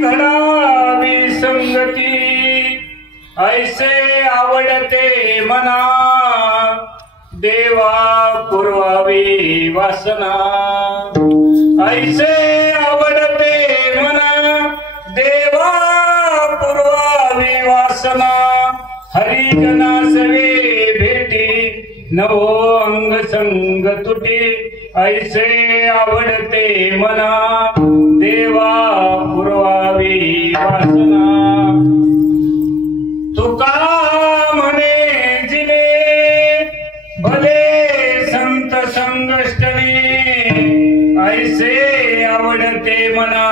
घडावी संगती ऐसे आवडते मना देवा पुरवावी वासना ऐसे आवडते मना देवा पुरवावी वासना हरिजना सवे भेटी नवो अंग संग तुटी ऐसे आवडते मना देवा पुरवावी वासना तुका म्हणे जिने भले संत संगष्टने ऐसे आवडते मना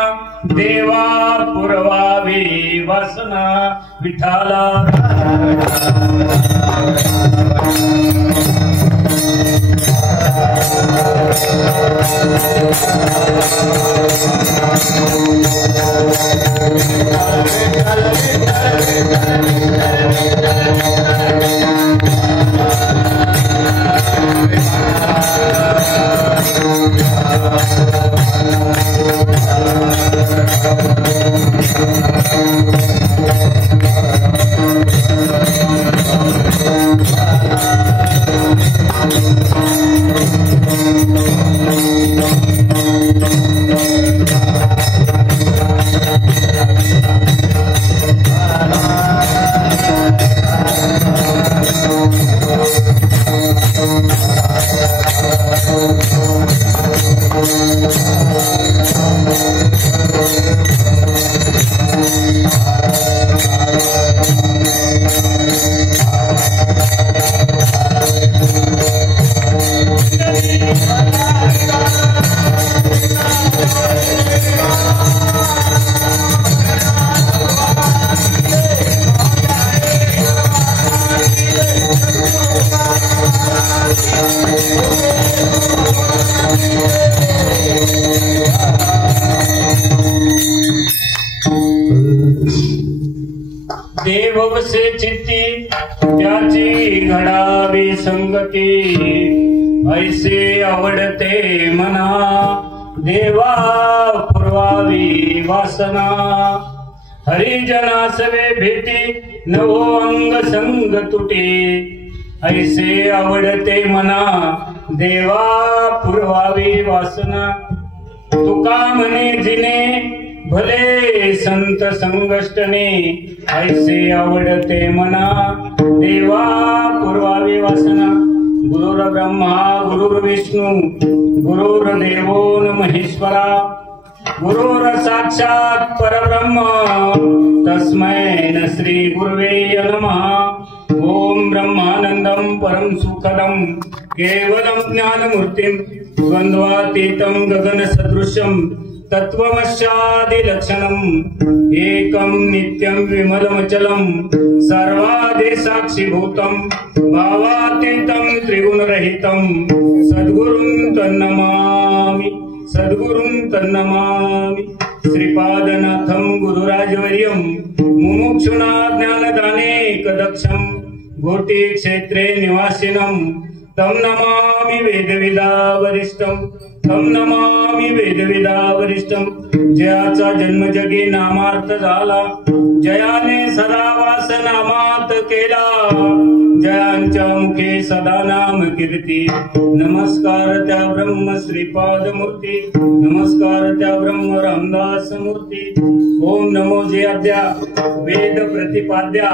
देवा पुरवावी वासना विठाला देववसे चित्ती त्याची घडावी संगती ऐसे आवडते मना देवा पुरवावी वासना हरिजना सवे भेटी नवो अंग संग तुटे ऐसे आवडते मना देवा पुरवावी वासना तुका म्हणे जिने भले संत संगष्टने ऐसे आवडते मना देवा पुरवावी वासना गुरुर ब्रह्मा गुरुर विष्णू गुरुर्देवो महेश्वरा गुरुर साक्षात परब्रह्म तस्मै न श्री गुरुवे नमः ओम ब्रह्मानंदं परम सुखदं केवलं ज्ञानमूर्तिं द्वंद्वातीतं गगन सदृशं तत्वमस्यादि लक्षणम् एकं नित्यं विमलमचलं सर्वादि साक्षीभूतं भावातीतं त्रिगुणरहितं सद्गुरुं तन्नमामि सद्गुरुं तन्नमामि श्रीपादनाथं गुरुराजवर्यं मुमुक्षुणा ज्ञानदानेकदक्षं घोटी क्षेत्रे निवासिनं तं नमामि वेदविदा वरिष्ठं तं नमामि वेदविदा वरिष्ठं जयाचा जन्म जगी नामार्थ झाला जयाने सदा वास नामात केला जयांच्या मुखे सदा नाम कीर्ती नमस्कार त्या ब्रह्म श्रीपाद मूर्ती नमस्कार त्या ब्रह्म रामदास मूर्ती ओम नमो जय अद्या वेद प्रतिपाद्या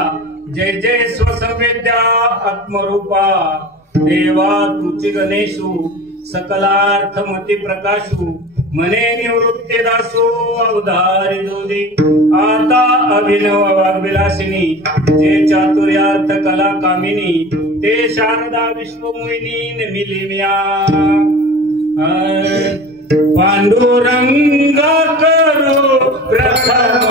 जय जय स्वसंवेद्या आत्मरूपा देवा तुची गणेशू सकलार्थमती प्रकाशू मने निवृत्ती दासू अवधारी दोदी आता अभिनव वाग्विलासिनी जे चातुर्यार्थ कला कामिनी ते शारदा विश्वमोहिनी मिलिमिया पांडुरंग करो प्रथम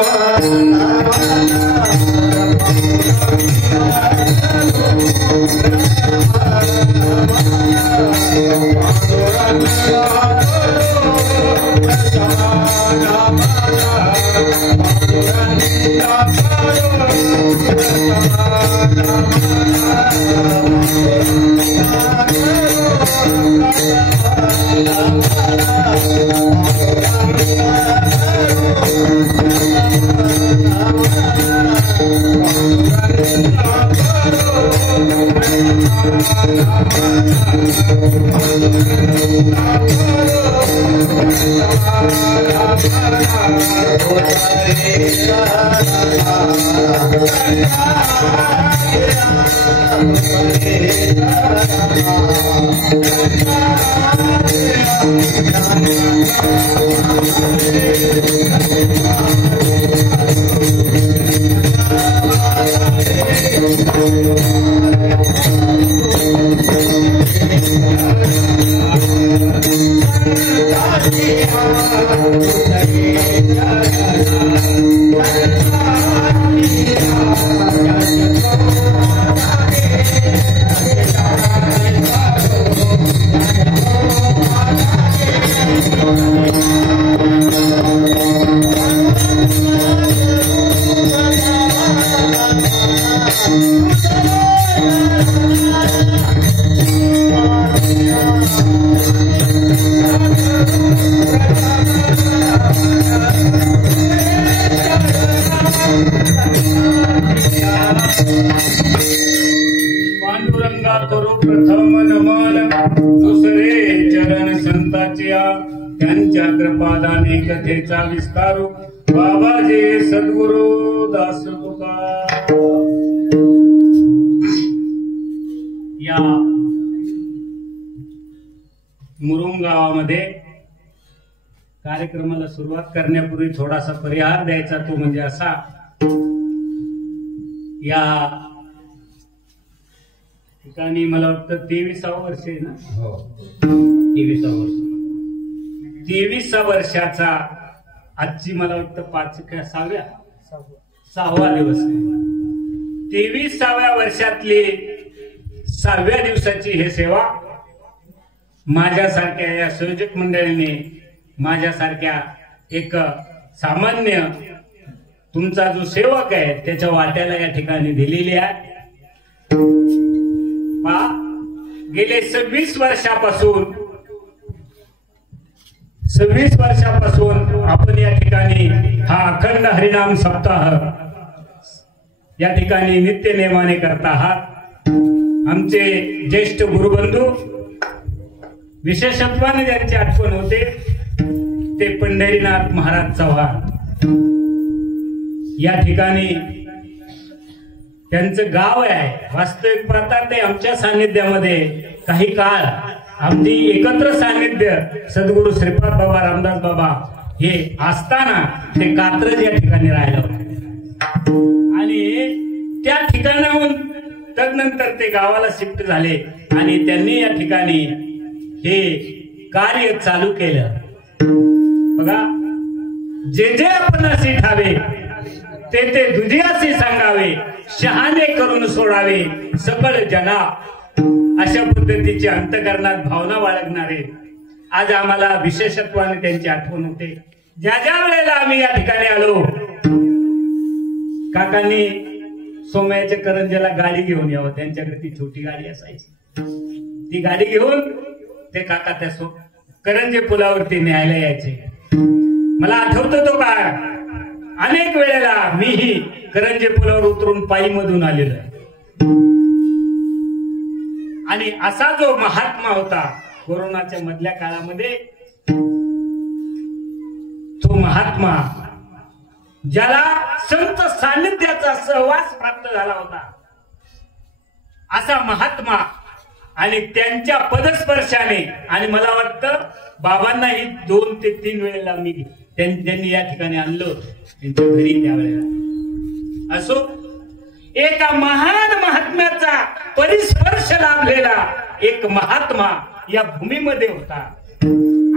Thank you. पांडुरंगा करू प्रथम नमन, दुसरे चरण संताच्या, त्यांच्या कृपादाने कथेचा विस्तारू, बाबाजी सद्गुरु दास तुका. या मुरुम गावामध्ये कार्यक्रमाला सुरुवात करण्यापूर्वी थोडासा परिहार द्यायचा, तो म्हणजे असा, या ठिकाणी मला वाटतं 23वे वर्ष आहे ना. 23वे वर्ष. 23 वर्षाचा आजची मला वाटतं 6वा दिवस आहे. 23व्या वर्षातली 6व्या दिवसाची हे सेवा माझ्यासारख्या या संयोजक मंडळीने, माझ्यासारख्या एक सामान्य तुमचा जो सेवक आहे त्याच्या वाट्याला या ठिकाणी दिलेली आहे. गेले 26 वर्षापासून आपण या ठिकाणी हा अखंड हरिनाम सप्ताह या ठिकाणी नित्य नेमाने करत आहात. आमचे ज्येष्ठ गुरुबंधू, विशेषत्वाने ज्यांची आठवण होते ते पंढरीनाथ महाराज चव्हाण. या ठिकाणी त्यांचं गाव आहे. वास्तविक पाहता ते आमच्या सानिध्यामध्ये काही काळ आमची एकत्र सानिध्य सद्गुरु श्रीपाद बाबा, रामदास बाबा हे असताना ते कात्रज या ठिकाणी राहिलं आणि त्या ठिकाणाहून तदनंतर ते गावाला शिफ्ट झाले आणि त्यांनी या ठिकाणी हे कार्य चालू केलं. बघा, जे जे आपण असे ठावे ते ते दुधियाचे सांगावे, शहाणे करून सोडावे सकळ जना. अशा पद्धतीची अंतकरणात भावना बाळगणारे आज आम्हाला विशेषत्वाने त्यांची आठवण होते. ज्या ज्या वेळेला आम्ही या ठिकाणी आलो, काकांनी सोमयाच्या करंजेला गाडी घेऊन यावं. त्यांच्याकडे ती छोटी गाडी असायची. ती गाडी घेऊन ते काका त्या करंजे पुलावरती न्यायला यायचे. मला आठवतो तो काळ. अनेक वेळेला मीही करंजे पुलावर उतरून पायी मधून आलेलो आहे. आणि असा जो महात्मा होता कोरोनाच्या मधल्या काळामध्ये, तो महात्मा ज्याला संत सानिध्याचा सहवास प्राप्त झाला होता, असा महात्मा आणि त्यांच्या पदस्पर्शाने, आणि मला वाटतं बाबांनाही 2 ते 3 वेळेला मी त्यांनी या ठिकाणी आणलं त्यांच्या घरी त्यावेळेला. असो, एका महान महात्म्याचा परिस्पर्श लाभलेला एक महात्मा या भूमीमध्ये होता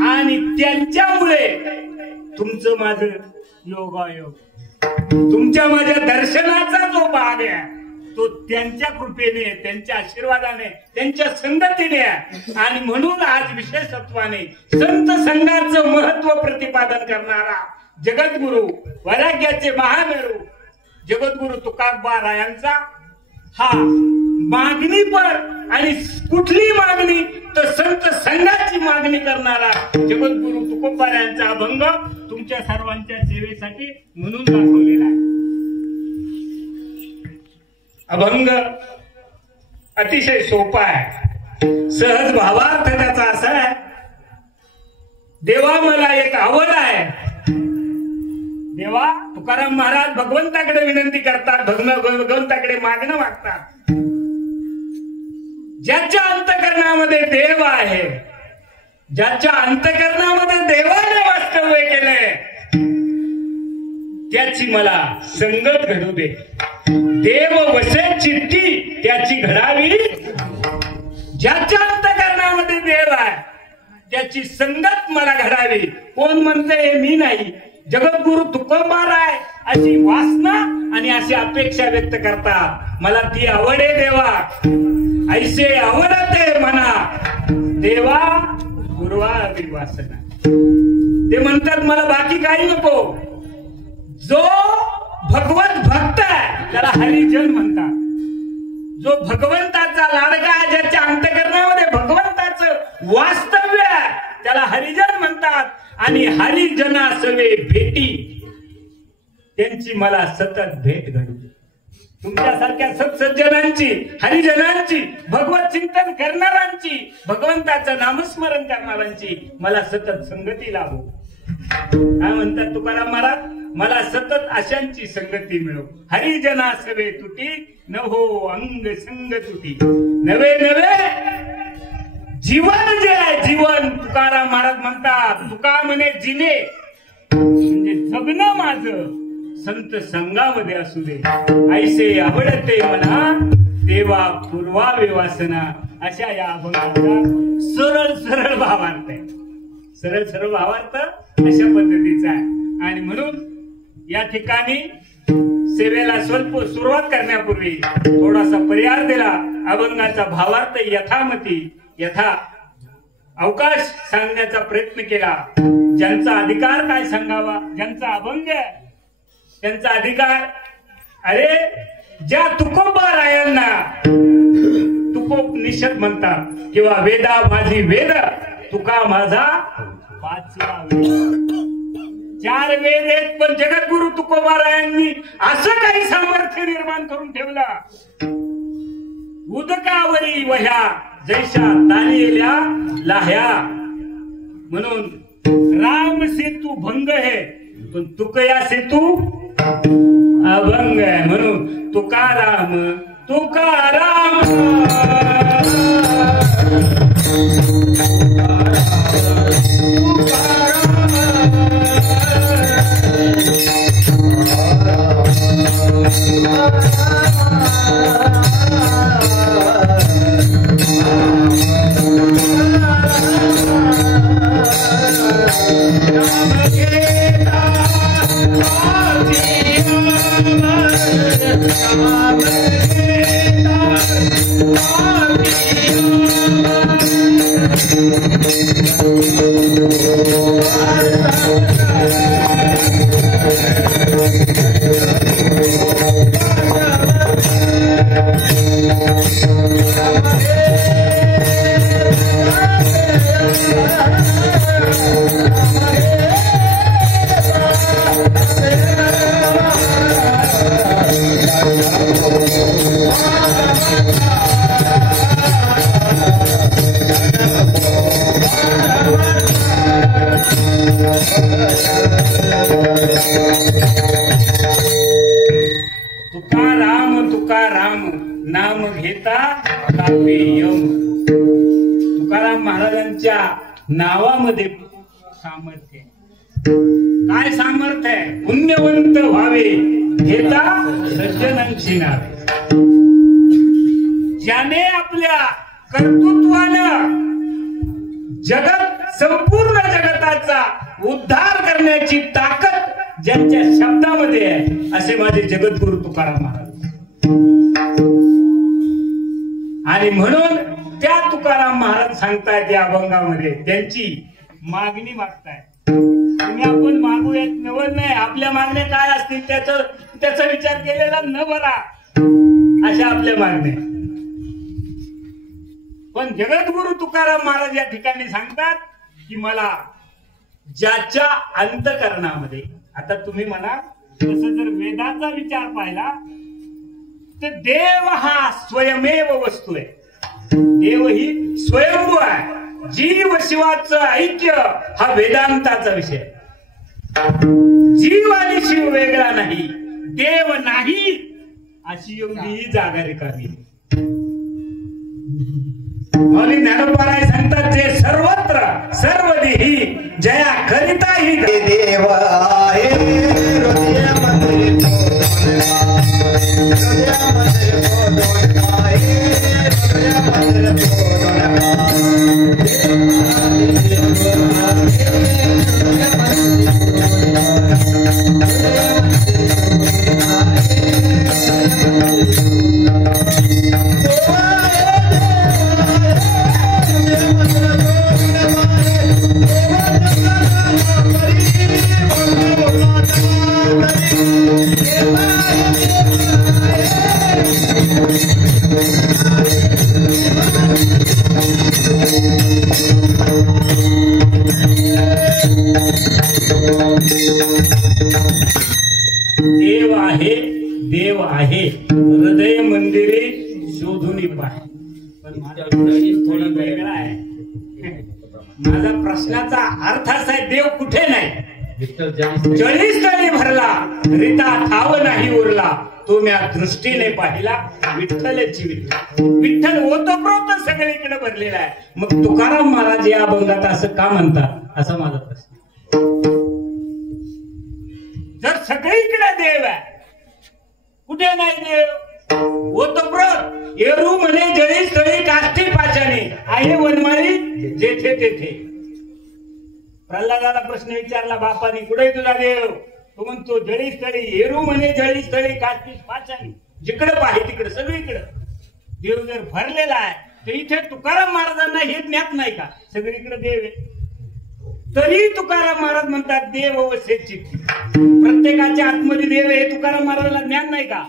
आणि त्यांच्यामुळे तुमचं माझं योगायोग, तुमच्या माझ्या दर्शनाचा जो भाग आहे तो त्यांच्या कृपेने, त्यांच्या आशीर्वादाने, त्यांच्या संगतीने आहे. आणि म्हणून आज विशेषत्वाने संत संघाचं महत्व प्रतिपादन करणारा जगद्गुरु, वैराग्याचे महामेरू जगद्गुरु तुकाबा रायांचा हा मागणी पर, आणि कुठली मागणी तर संत संघाची मागणी करणारा जगद्गुरु तुकोबा रायांचा अभंग तुमच्या सर्वांच्या सेवेसाठी म्हणून दाखवलेला आहे. अभंग अतिशय सोपा आहे, सहज भावार्थ त्याचा असा आहे. देवा मला एक आवड आहे, देवा तुकाराम महाराज भगवंताकडे विनंती करतात, भगवंताकडे मागणं मागतात. ज्याच्या अंतःकरणामध्ये देव आहे, ज्याच्या अंतःकरणामध्ये देवाने वास्तव्य केलंय, त्याची मला संगत घडू दे. देव वसे चित्ती त्याची घडावी. ज्याच्या अंतःकरणामध्ये देव आहे त्याची संगत मला घडावी. कोण म्हणते? मी नाही, जगद्गुरु तुकोबाराय अशी वासना आणि अशी अपेक्षा व्यक्त करतात. मला ती आवडे देवा, ऐसे आवडते मना देवा पूर्वावी वासना. ते म्हणतात मला बाकी काही नको. जो भगवत भक्त आहे त्याला हरिजन म्हणतात. जो भगवंताचा लाडका, ज्याच्या अंतःकरणामध्ये भगवंताचं वास्तव्य आहे त्याला हरिजन म्हणतात. आणि हरिजना सवे भेटी त्यांची मला सतत भेट घडू. तुमच्यासारख्या सत्सज्जनांची, हरिजनांची, भगवत चिंतन करणाऱ्यांची, भगवंताचं नामस्मरण करणाऱ्यांची मला सतत संगती लाभो. काय म्हणतात तुकाराम महाराज? मला सतत अशांची संगती मिळो. हरिजना सवे तुटी न हो अंग संग तुटी. नवे नवे जीवन जे आहे, जीवन तुकाराम महाराज म्हणतात, तुका म्हणे जिने म्हणजे जगणं माझं संत संगामध्ये असू दे. ऐसे आवडते म्हणा देवा पूर्वावे वासना. अशा या अभंगाचा सरळ सरळ भावार्थ आहे. सरळ सरळ भावार्थ अशा पद्धतीचा आहे. आणि म्हणून या ठिकाणी सेवेला स्वल्प सुरुवात करण्यापूर्वी थोडासा पर्याय दिला. अभंगाचा भावार्थ यथामती यथा अवकाश सांगण्याचा प्रयत्न केला. ज्यांचा अधिकार काय सांगावा, ज्यांचा अभंग आहे त्यांचा अधिकार. अरे ज्या तुकोबारायांना तुकोपनिषद म्हणतात किंवा वेदा माझी वेद, तुका माझा पाचवा वेद. 4 वेद आहेत, पण जगद्गुरु तुकोबारायांनी असं काही सामर्थ्य निर्माण करून ठेवला. उदकावरी वह्या जैशा तारियल्या लाह्या. म्हणून राम सेतू भंग है पण तुकया सेतू अभंग आहे. म्हणून तुकाराम तुकाराम नाम घेता कापे यम. तुकाराम महाराजांच्या नावामध्ये सामर्थ्य आहे. काय सामर्थ्य आहे? पुण्यवंत व्हावे घेता सज्जनांची नावे. ज्याने आपल्या कर्तृत्वानं जगत, संपूर्ण जगताचा उद्धार करण्याची ताकद ज्यांच्या शब्दामध्ये आहे असे माझे जगद्गुरु तुकाराम महाराज. आणि म्हणून त्या तुकाराम महाराज सांगतायत या अभंगामध्ये त्यांची मागणी मागतायत. तुम्ही आपण मागूयात नवल नाही, आपल्या मागण्या काय असतील त्याचा विचार केलेला न बरा, अशा आपल्या मागण्या. पण जगद्गुरु तुकाराम महाराज या ठिकाणी सांगतात की मला ज्याच्या अंतःकरणामध्ये, आता तुम्ही म्हणा तसं जर वेदाचा विचार पाहिला तर देव हा स्वयमेव वस्तू आहे. देव ही स्वयंभू आहे. जीव शिवाचं ऐक्य हा वेदांताचा विषय. जीव आणि शिव वेगळा नाही, देव नाही अशी एवढी जागा रिकामी. मौली ज्ञानोबाराय सांगतात, जे सर्वत्र सर्व देही जया करिता ही देव आहे हृदय मंदिर देव आहे, देव आहे हृदय मंदिरे शोधून पाय. पण माझा थोडा वेगळा आहे. माझा प्रश्नाचा अर्थ असा आहे, देव कुठे नाही, जळीस्थळी भरला रीता ठाव नाही उरला, तो म्या दृष्टीने पाहिला विठ्ठलची विठ्ठल. विठ्ठल ओतप्रोत सगळीकडे भरलेला आहे. मग तुकाराम महाराज या अभंगात असं का म्हणतात, असा माझा प्रश्न. जर सगळीकडे देव आहे, कुठे नाही देव, ओतप्रोत एरू म्हणे जळी स्थळी काष्टी पाषाणी, आहे वनमाळी जेथे तेथे. प्रल्हादाला प्रश्न विचारला बापाने, कुठे तुझा देव, तो म्हणतो जळी स्थळी, एरू म्हणे जळी स्थळी काष्टी पाषाणी, जिकडे पाहिजे तिकडे सगळीकडे देव जर भरलेला आहे, तर इथे तुकाराम महाराजांना हे ज्ञात नाही का सगळीकडे देव आहे. तरी तुकाराम महाराज म्हणतात देव वसे चित्ती, प्रत्येकाच्या आतमध्ये देव आहे. तुकाराम महाराजांना ज्ञान नाही का,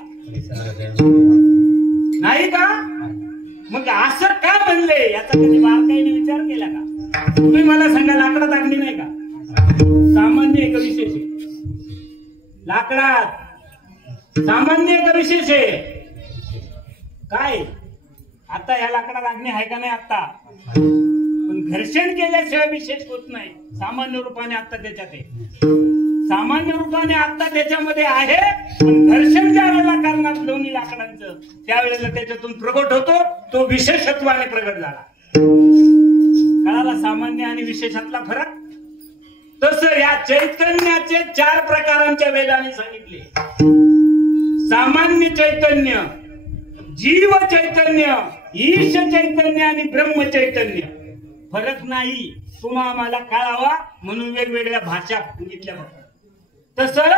नाही का? मग असं का म्हणले याचा कधी बारकाईने विचार केला का? तुम्ही मला सांगा, लाकडात अग्नी नाही का? सामान्य एक विशेष आहे. लाकडात सामान्य एक विशेष आहे. काय आता या लाकडात अग्नी आहे का नाही? आता पण घर्षण केल्याशिवाय विशेष होत नाही. सामान्य रूपाने आता त्याच्यात आहे, सामान्य रूपाने आता त्याच्यामध्ये आहे. पण घर्षण ज्या वेळेला करणार दोन्ही लाकडांचं, त्यावेळेला त्याच्यातून प्रगट होतो, तो विशेषत्वाने प्रगट झाला. कळाला सामान्य आणि विशेषातला फरक? तसं या चैतन्याचे 4 प्रकारांच्या वेदाने सांगितले. सामान्य चैतन्य, जीव चैतन्य, ईश चैतन्य आणि ब्रह्म चैतन्य. फरक नाही, तुम्हा आम्हाला कळावा म्हणून वेगवेगळ्या भाषा सांगितल्या. तसं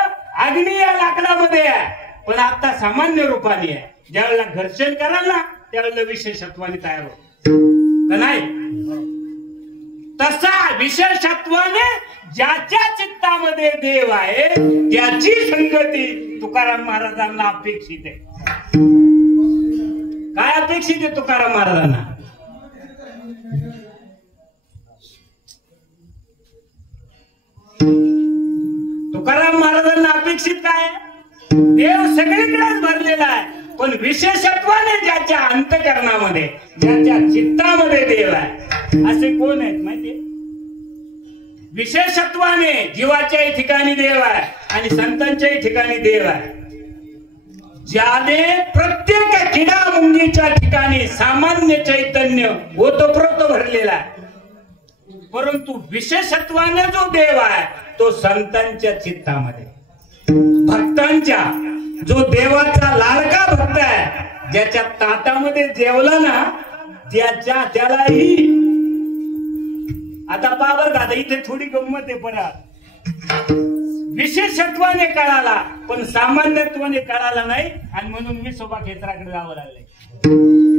अग्नी या लाकडामध्ये आहे, पण आता सामान्य रूपाने आहे. ज्यावेळेला घर्षण कराल ना, त्यावेळेला विशेषत्वाने तयार होत का नाही? तसा विशेषत्वाने ज्याच्या चित्तामध्ये देव आहे त्याची संगती तुकाराम महाराजांना अपेक्षित आहे. काय अपेक्षित आहे तुकाराम महाराजांना? तुकाराम महाराजांना अपेक्षित काय? देव सगळीकडेच भरलेला आहे, पण विशेषत्वाने ज्याच्या अंतःकरणामध्ये, ज्याच्या चित्तामध्ये देव आहे, असे कोण आहेत माहितीये? विशेषत्वाने जीवाच्याही ठिकाणी देव आहे आणि संतांच्याही ठिकाणी देव आहे. ज्याने प्रत्येक किडा मुंगीच्या ठिकाणी सामान्य चैतन्य ओतप्रोत भरलेला आहे, परंतु विशेषत्वाने जो देव आहे तो संतांच्या चित्तामध्ये, भक्तांच्या, जो देवाचा लाडका भक्त आहे, ज्याच्या ताटामध्ये जेवला ना त्यालाही. आता पावर का, इथे थोडी गंमत आहे. परत विशेषत्वाने कळाला पण सामान्यत्वाने कळाला नाही, आणि म्हणून मी शोभा क्षेत्राकडे जावं लागले.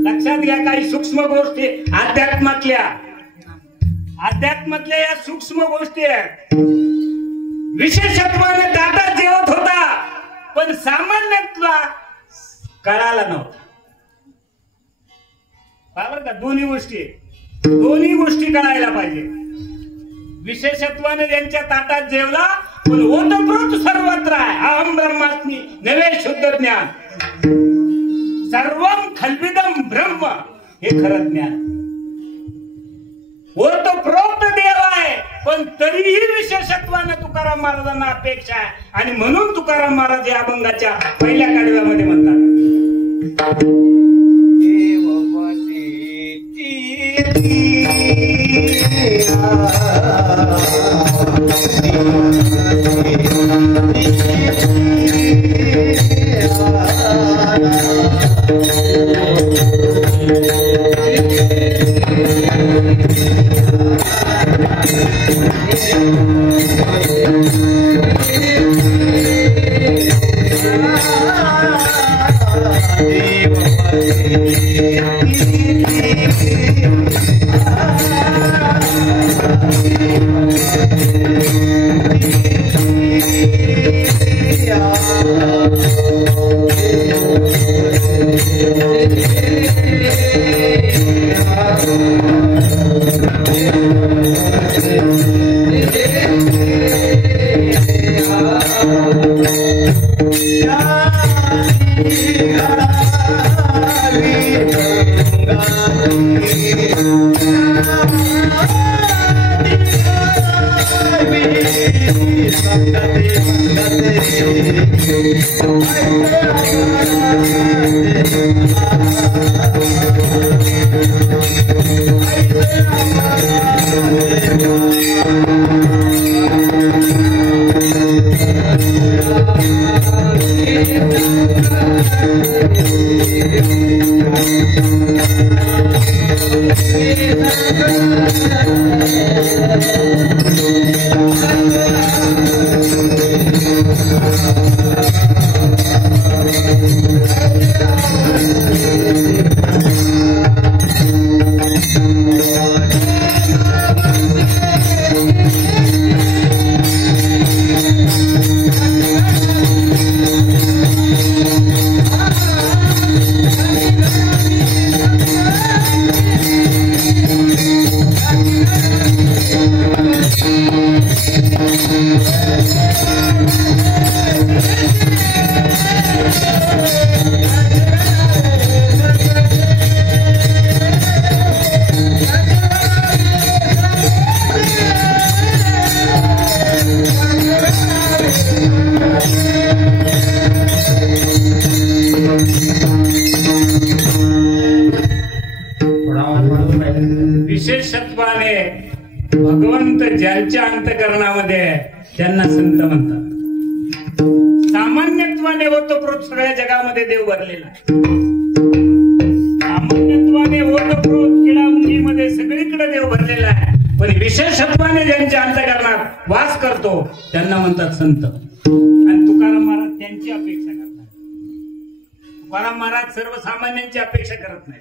लक्षात घ्या, काही सूक्ष्म गोष्टी अध्यात्मातल्या या सूक्ष्म गोष्टी आहेत. विशेषत्वाने ताटात जेवत होता पण सामान्यत्वा कळाला नव्हता. बरोबर का? दोन्ही गोष्टी कळायला पाहिजे. विशेषत्वाने ज्यांच्या ताटात जेवला पण ओतप्रोत सर्वत्र आहे. अहम ब्रह्मास्मी नवे शुद्ध ज्ञान, सर्वम खल्विदम ब्रह्म, हे खरं ज्ञान. ओतप्रोत देव आहे पण तरीही विशेषत्वाने तुकाराम महाराजांना अपेक्षा आहे आणि म्हणून तुकाराम महाराज या अभंगाच्या पहिल्या कडव्यामध्ये म्हणतात विशेषत्वाने भगवंत ज्यांच्या अंतकरणामध्ये त्यांना संत म्हणतात. सामान्यत्वाने ओतप्रोत सगळ्या जगामध्ये देव भरलेला आहे. सामान्यत्वाने ओतप्रोत किडा मुंगीमध्ये सगळीकडे देव भरलेला आहे. पण विशेषत्वाने ज्यांच्या अंतकरणात वास करतो त्यांना म्हणतात संत. आणि तुकाराम महाराज त्यांची अपेक्षा करतात. तुकाराम महाराज सर्वसामान्यांची अपेक्षा करत नाही.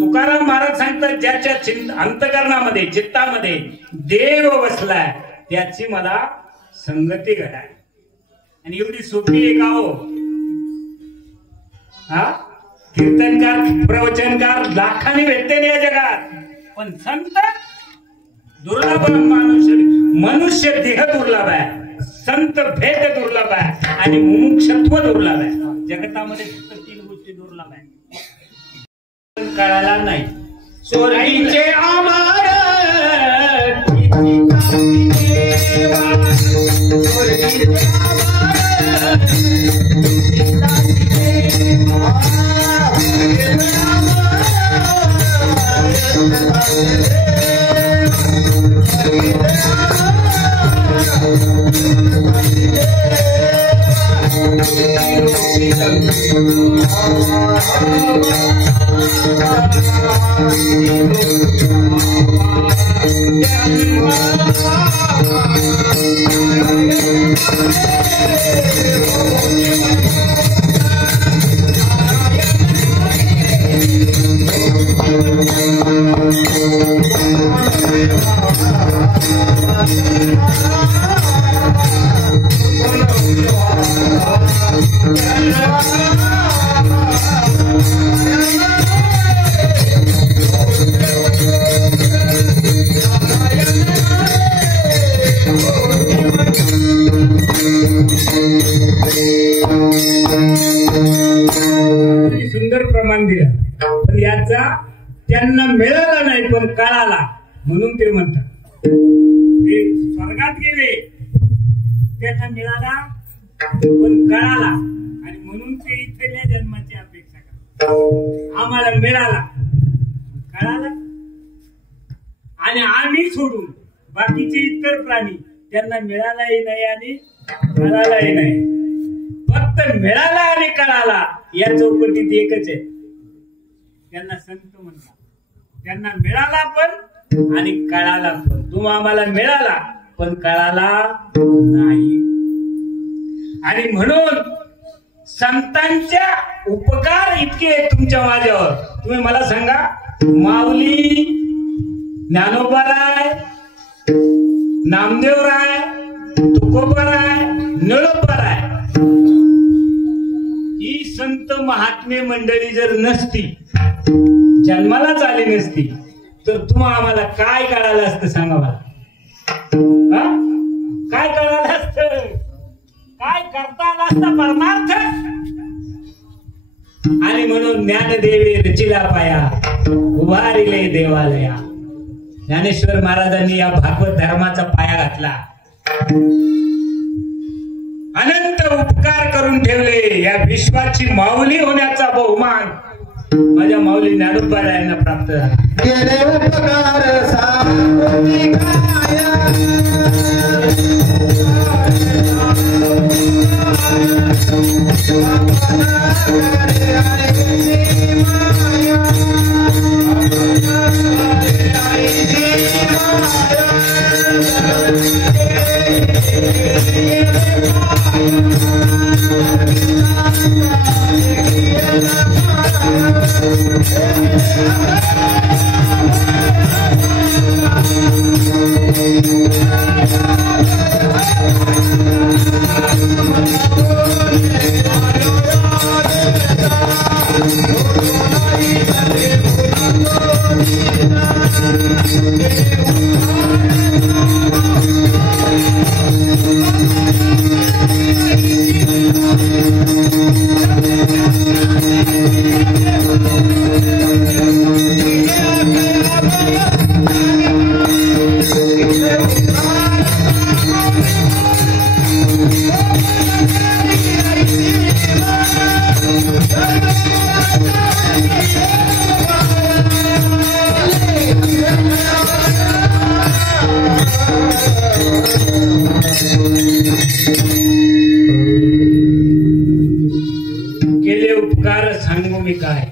तुकाराम महाराज सांगतात ज्याच्या अंतकरणामध्ये चित्तामध्ये देव बसलाय त्याची मला संगती घडाय. आणि एवढी सोपी आहे का हो? हा कीर्तनकार प्रवचनकार लाखांनी भेटते या जगात, पण संत दुर्लभ. मनुष्य देह दुर्लभ आहे, संत भेट दुर्लभ आहे आणि मुमुक्षत्व दुर्लभ आहे. जगतामध्ये फक्त 3 गोष्टी दुर्लभ आहेत. कळायला नाही. सोरीचे अमर सुंदर प्रमाण दिलं, पण याचा त्यांना मिळाला नाही, पण कळाला म्हणून ते म्हणतात देवे त्यांना मिळाला पण कळाला आणि म्हणून ते इथल्या जन्माची अपेक्षा करतात. आम्हाला मिळाला कळाला आणि आम्ही सोडून बाकीचे इतर प्राणी त्यांना मिळालाही नाही आणि कळालाही नाही. फक्त मिळाला आणि कळाला या चौकटीत एकच आहे. त्यांना संत म्हणतात. त्यांना मिळाला पण आणि कळाला पण. तुम्ही आम्हाला मिळाला पण कळाला नाही. आणि म्हणून संतांच्या उपकार इतके तुमच्या माझ्यावर. तुम्ही मला सांगा, माऊली, ज्ञानोबाराय, नामदेवराय, तुकोबाराय, निळोबाराय ही संत महात्मे मंडळी जर नसती, जन्मालाच आली नसती, तर तुम्हाला आम्हाला काय कळालं असतं सांगा मला. काय कळालं असतं? काय करता आला असता परमार्थ? आणि म्हणून ज्ञानदेवे रचिला पाया, उभारिले देवालया. ज्ञानेश्वर महाराजांनी या भागवत धर्माचा पाया घातला. अनंत उपकार करून ठेवले. या विश्वाची माऊली होण्याचा बहुमान माझ्या माऊली ज्ञानोबारायांना प्राप्त झाला. केले उपकार सांगोनी काया,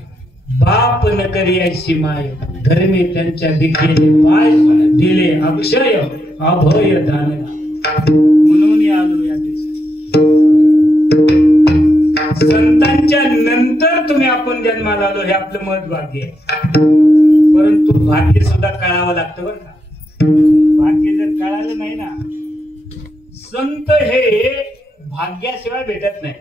बाप न करी ऐशी माय, धर्मे त्यांच्या दिखेले पाय, दिले अक्षय अभय दान. म्हणून आलो या देशात. संतांच्या नंतर तुम्ही आपण जन्माला आलो हे आपलं मत भाग्य आहे. परंतु भाग्य सुद्धा कळावं लागतं बरं का. भाग्य जर कळालं नाही ना, संत हे भाग्याशिवाय भेटत नाही.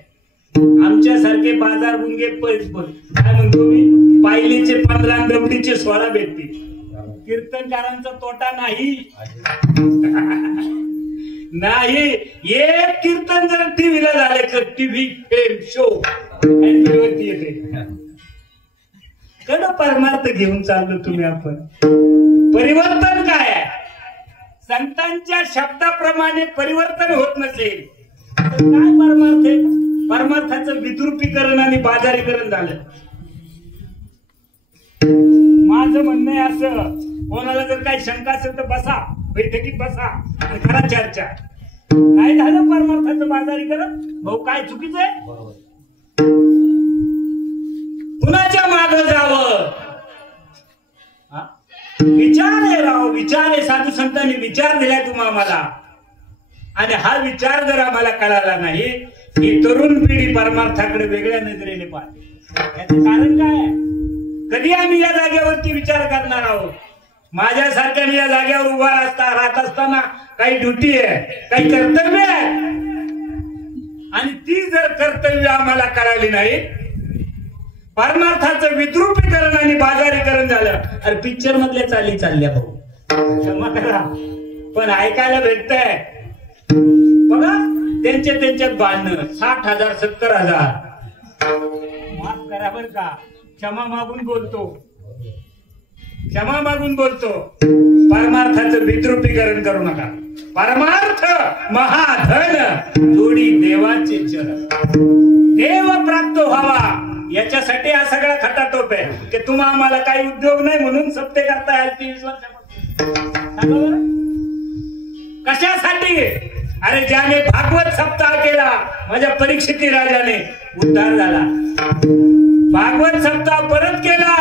आमच्यासारखे बाजार गुंगे काय म्हणतो मी, पायलीचे 15 दमडीचे 16 भेटतील. कीर्तनकारांचा तोटा नाही. नाही, एक कीर्तन जर टीव्हीला झाले तर टीव्ही फेम शो वरती येते. कड परमार्थ घेऊन चाललो तुम्ही आपण. परिवर्तन काय आहे? संतांच्या शब्दाप्रमाणे परिवर्तन होत नसेल तर काय परमार्थ आहे? परमार्थाचं विद्रुपीकरण आणि बाजारीकरण झालं. माझं म्हणणं आहे असं, कोणाला जर काही शंका असेल तर बसा, बैठकीत बसा आणि करा चर्चा. काय झालं परमार्थाचं बाजारीकरण? भाऊ काय चुकीचं आहे? कुणाच्या मागं जावं? विचार आहे राव, विचार आहे. साधू संतांनी विचार दिलाय तुम्हा आम्हाला. आणि हा विचार जर आम्हाला कळाला नाही, ही तरुण पिढी परमार्थाकडे वेगळ्या नजरेने पाहते. याचं कारण काय आहे? कधी आम्ही या जागेवरती विचार करणार आहोत? माझ्यासारख्याने या जागेवर उभा राहत असताना काही ड्युटी आहे, काही कर्तव्य आहे. आणि ती जर कर्तव्य आम्हाला कळाली नाही, परमार्थाचं विद्रुपीकरण आणि बाजारीकरण झालं. अरे पिक्चर मधल्या चालल्या भाऊ, क्षमा करा पण ऐकायला भेटतंय बघा. त्यांच्यात बांधणं 60,000 70,000. माफ करा बर का, क्षमा मागून बोलतो. क्षमा मागून बोलतो, परमार्थाचं विद्रुपीकरण करू नका. परमार्थ महाधन जोडी देवाचे चरण. देव प्राप्त व्हावा याच्यासाठी हा सगळा खटाटोप आहे की तुम्हा आम्हाला काही उद्योग नाही म्हणून सप्ते करताय 23 वर्षापासून. कशासाठी? अरे ज्याने भागवत सप्ताह केला माझ्या परीक्षिती राजाने उद्धार झाला. भागवत सप्ताह परत केला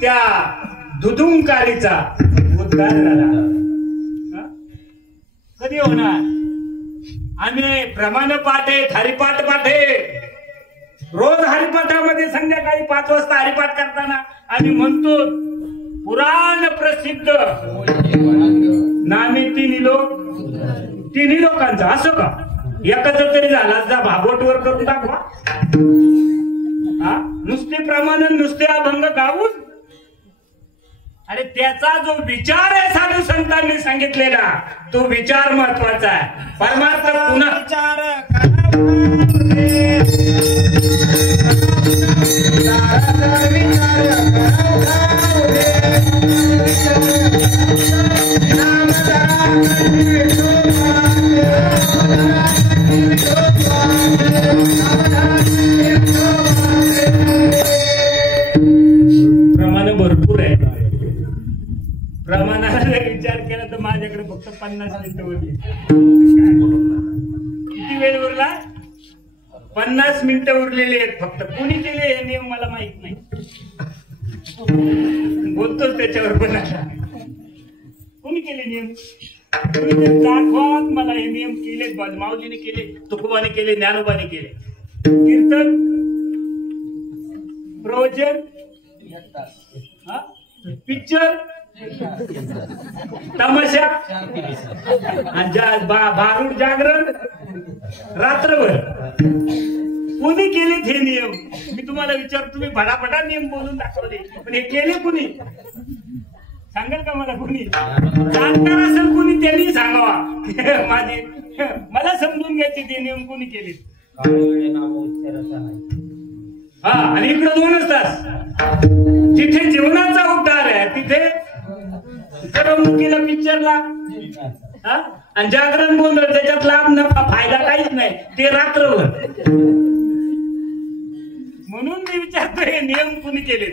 त्या दुधुंकारीचा उद्धार झाला. कधी होणार? आम्ही प्रमाण पाठ आहे, हरिपाठ पाठ आहे. रोज हरिपाठामध्ये संध्याकाळी 5 वाजता हरिपाठ करताना आम्ही म्हणतो पुराण प्रसिद्ध नामे तिन्ही लोकांचा. असं का? एकच तरी झाला जा भागवतवर करून दाखवा. नुसते प्रमाण नुसते अभंग गाऊन. अरे त्याचा जो विचार आहे साधू संतांनी सांगितलेला तो विचार महत्वाचा आहे. परमार्थ पुन्हा विचार प्रमाण भरपूर आहे. प्रमाणाला विचार केला तर माझ्याकडे फक्त 50 मिनिटं उरली. किती वेळ उरला? 50 मिनिटं उरलेली आहेत फक्त. कोणी केले हे नियम मला माहित नाही. बोलतोच त्याच्यावर पण. कोणी केले नियम? दाखवा मला. हे नियम केलेत. माऊलीने केले, तुकोबाने केले, ज्ञानोबाने केले. कीर्तन, प्रवचन, पिक्चर, तमाशा, भारूड जागरण रात्रभर. कोणी केलेत हे नियम? मी तुम्हाला विचारतो. तुम्ही भडाभडा नियम बोलून दाखवले पण हे केले कोणी? सांगाल का मला? कोणी जाणकार असेल कोणी त्यांनी सांगावा. मला समजून घ्यायचे ते नियम कोणी केले. हा, आणि इकडे 2 तास जिथे जीवनाचा उद्धार आहे तिथे करमणुकीला, पिक्चरला आणि जागरण गोंधळ त्याच्यात लाभ नफा फायदा काहीच नाही. ते रात्रभर. म्हणून मी विचारतो हे नियम कुणी केले?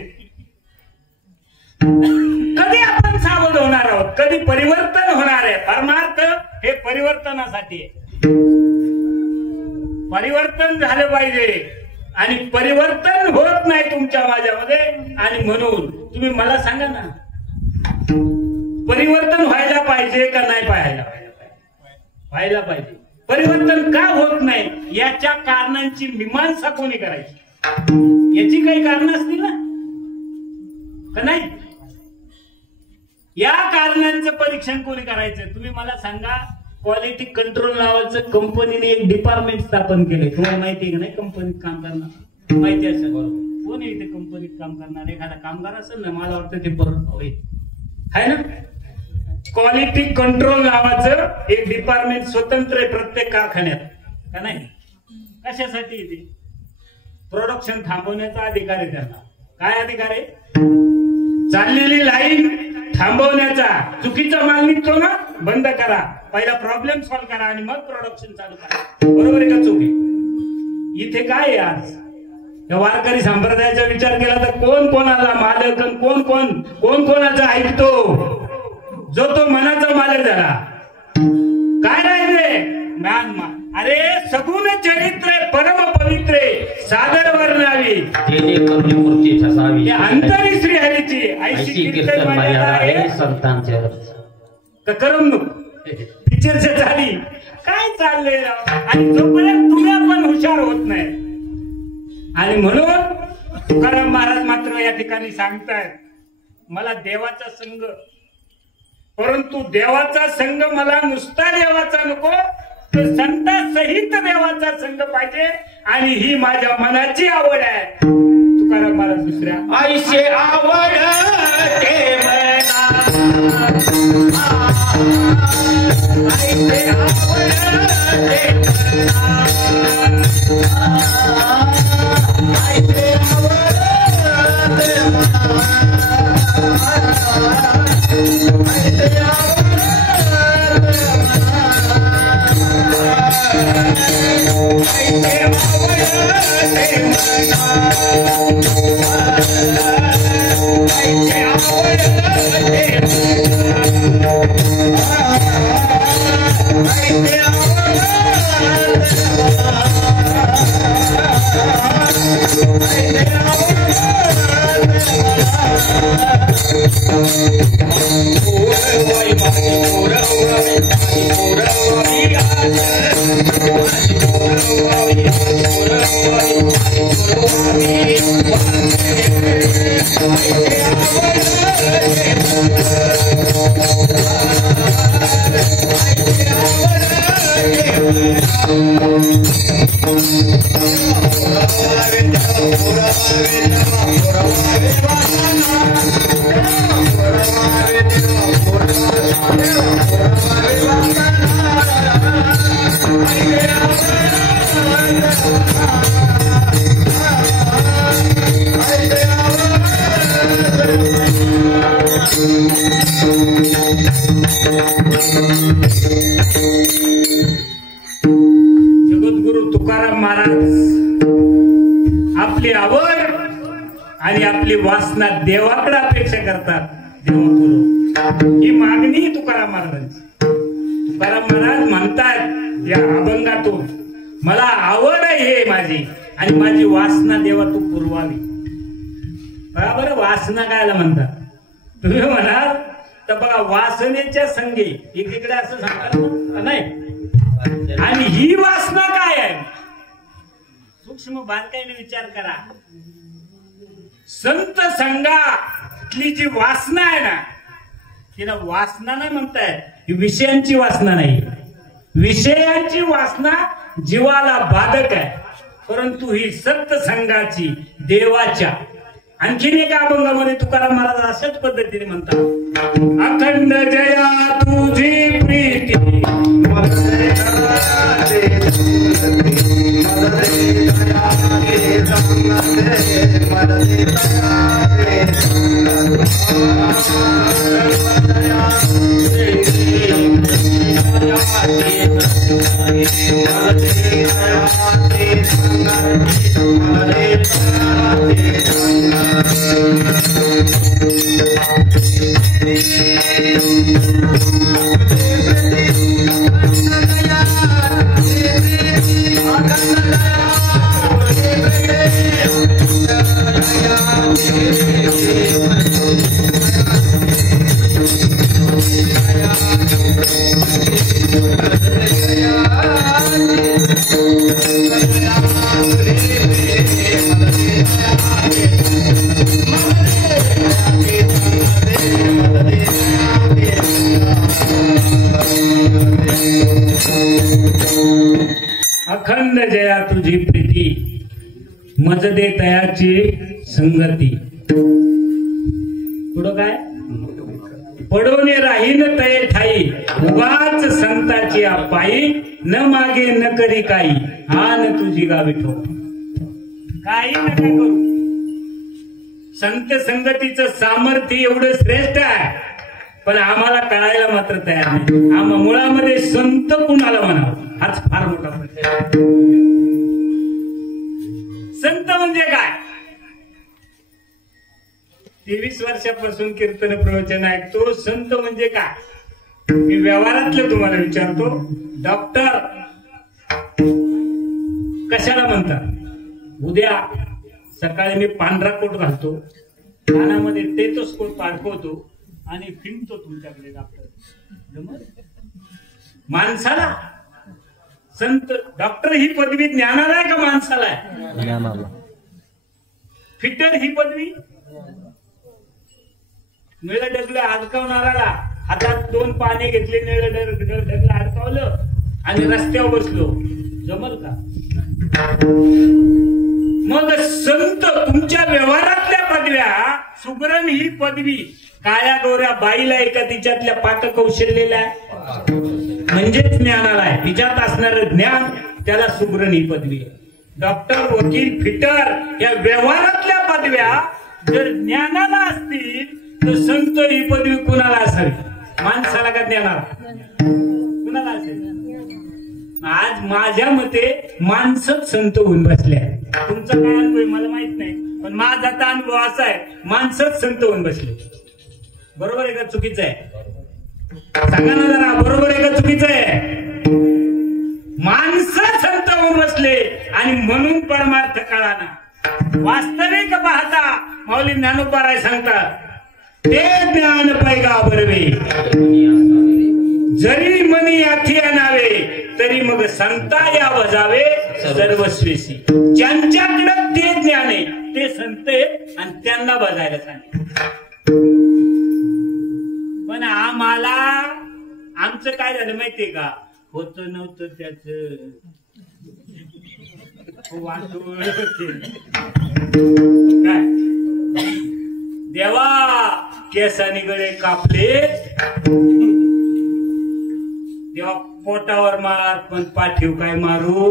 कधी आपण सावध होणार आहोत? कधी परिवर्तन होणार आहे? परमार्थ हे परिवर्तनासाठी आहे. परिवर्तन झालं पाहिजे आणि परिवर्तन होत नाही तुमच्या माझ्यामध्ये. आणि म्हणून तुम्ही मला सांगा ना, परिवर्तन व्हायला पाहिजे का नाही? व्हायला पाहिजे. परिवर्तन का होत नाही याच्या कारणांची मीमांसा कोणी करायची? याची काही कारण असतील ना का नाही? या कारणांचं परीक्षण कोणी करायचं? तुम्ही मला सांगा. क्वालिटी कंट्रोल नावाचं कंपनीने एक डिपार्टमेंट स्थापन केले. तुम्हाला माहिती आहे का नाही? कंपनीत काम करणार माहिती असेल. बरोबर. कोणी इथे कंपनीत काम करणार? एखादा कामगार असेल ना. मला वाटतं ते बरोबर आहे ना. क्वालिटी कंट्रोल नावाचं एक डिपार्टमेंट स्वतंत्र आहे प्रत्येक कारखान्यात का नाही? कशासाठी? इथे प्रोडक्शन थांबवण्याचा अधिकार आहे त्यांना. काय अधिकार आहे? चाललेली लाईन थांबवण्याचा. चुकीचा माल निघतो ना, बंद करा. पहिला प्रॉब्लेम सॉल्व्ह करा आणि मग प्रोडक्शन चालू करा. बरोबर आहे का चुकी? इथे काय आहे आज? या वारकरी संप्रदायाचा विचार केला तर कोण कोणाला मालक, कोण कोणाचा ऐकतो? जो तो मनाचा मालक झाला. काय राहिले? म्यानमार. अरे सगुण चरित्र परम पवित्रे सादर वर्णावी अंतरी श्री हरीची ऐशी कीर्तन आहे संतांच्या करमणूक. पिक्चरच्या झाली काय चाललंय? आणि जोपर्यंत तुम्ही पण हुशार होत नाही. आणि म्हणून तुकाराम महाराज मात्र या ठिकाणी सांगतायत मला देवाचा संघ, परंतु देवाचा संघ मला नुसता देवाचा नको तर संतांसहित देवाचा संघ पाहिजे. आणि ही माझ्या मनाची आवड आहे. तुकाराम महाराज दुसऱ्या आईचे आवड ते मना आईचे आवड ते आईचे आवड ते जगद्गुरु तुकाराम महाराज आपली आवड आणि आपली वासना देवाकडे अपेक्षा करतात. देवगुरु ही मागणी तुकाराम महाराजांची. तुकाराम महाराज म्हणतात या अभंगातून, मला आवड आहे हे माझी आणि माझी वासना देवा तू पुरवावी. बरोबर, वासना कायला म्हणतात तुम्ही म्हणाल तर बघा, वासनेच्या संगे एकीकडे असं सांगतात ना, नाही. आणि ही वासना काय आहे, सूक्ष्म बारकाईने विचार करा. संत संघातली जी वासना आहे ना, तिला वासना नाही म्हणताय, ही विषयांची वासना नाही. विषयांची वासना जीवाला बाधक आहे, परंतु ही सत्य संघाची देवाच्या. आणखीन एका अभंगामध्ये तुकाराम महाराज अशाच पद्धतीने म्हणतात, अखंड जया तुझी प्रीती अखंड जया तुझी प्रीती मजदे तयाची संगती. पुढं काय, पडोने राहीन तये ठाई उगाच संताची पायी न मागे न करी काही आन तुझी गावी ठो. काही नका करू. संत संगतीचं सामर्थ्य एवढं श्रेष्ठ आहे, पण आम्हाला कळायला मात्र तयार नाही. आम्हा मुळामध्ये संत कुणाला म्हणावं हाच फार मोठा प्रश्न आहे. संत म्हणजे काय? 23 वर्षापासून कीर्तन प्रवचन ऐकतो. संत म्हणजे काय? मी व्यवहारातलं तुम्हाला विचारतो. डॉक्टर कशाला म्हणतात? उद्या सकाळी मी पांढरा कोट घालतो, कानामध्ये टेटोस्कोप अडकवतो आणि फिरतो तुमच्याकडे डॉक्टर. माणसाला संत डॉक्टर ही पदवी ज्ञानाला आहे का माणसाला आहे? फिटर ही पदवी निळ डगलं अडकवणाराला हातात 2 पाने घेतले, निळ डगलं अडकवलं आणि रस्त्यावर बसलो, जमल का? मग संत तुमच्या व्यवहारातल्या पदव्या, सुग्रण ही पदवी काळ्या गोऱ्या बाईला एका तिच्यातल्या पाक कौशल्याला आहे, म्हणजेच ज्ञानाला आहे. तिच्यात असणार ज्ञान त्याला सुग्रण ही पदवी आहे. डॉक्टर, वकील, फिटर या व्यवहारातल्या पदव्या जर ज्ञानाला असतील तर संत ही पदवी कुणाला असावी? माणसाला का ज्ञानाला? कुणाला असेल? आज माझ्या मते माणसंच संत होऊन बसल्या. तुमचा काय अनुभव आहे मला माहित नाही, पण माझा आता अनुभव असा आहे, माणसंच संत होऊन बसले. बरोबर आहे का चुकीचं आहे? सांगा ना जरा, बरोबर आहे का चुकीचं आहे? माणसं संत होऊन बसले आणि म्हणून परमार्थ कळाना. वास्तविक पाहता माऊली ज्ञानोबाराय सांगतात, ते ज्ञान पैगा बरवे जरी मनी अथी आणावे, तरी मग संता या वजावे सर्वस्वीसी. ज्यांच्याकडे ते ज्ञान आहे ते संत आहेत आणि त्यांना बजायला सांगितलं. पण आम्हाला आमचं काय झालं माहितीये का? होत नव्हतं त्याच वाटोळ काय देवा, केसानी गळे कापले देवा, पोटावर मार पण पाठीव काय मारू,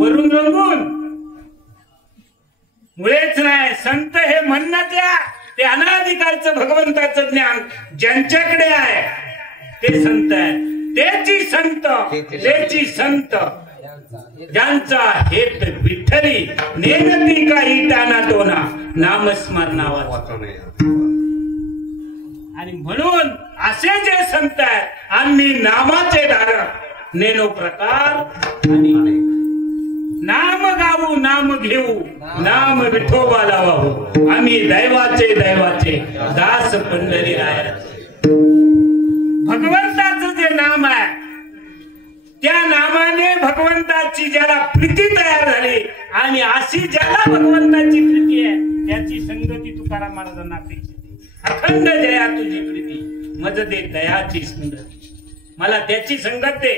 वरून रंगून मुळेच नाही. संत हे म्हणण्यात या ते अनाधिकारचं भगवंताचं ज्ञान ज्यांच्याकडे आहे ते संत आहे. त्याची संत ज्यांचा हेत विठ्ठली नेनती काही टाना टोना नामस्मरणावर. आणि म्हणून असे जे संत आहेत, आम्ही नामाचे धारक नेनो प्रकार आणि नाम गाऊ नाम घेऊ नाम विठोबाला वाहू. आम्ही दैवाचे दास पंढरी रायाचे. भगवंताचं जे नाम आहे त्या नामाने भगवंताची ज्याला प्रीती तयार झाली आणि अशी ज्याला भगवंताची प्रीती आहे त्याची संगती तुकाराम महाराजांना अपेक्षित. अखंड जया तुझी प्रीती मज दे दयाची संगती, मला त्याची संगत दे.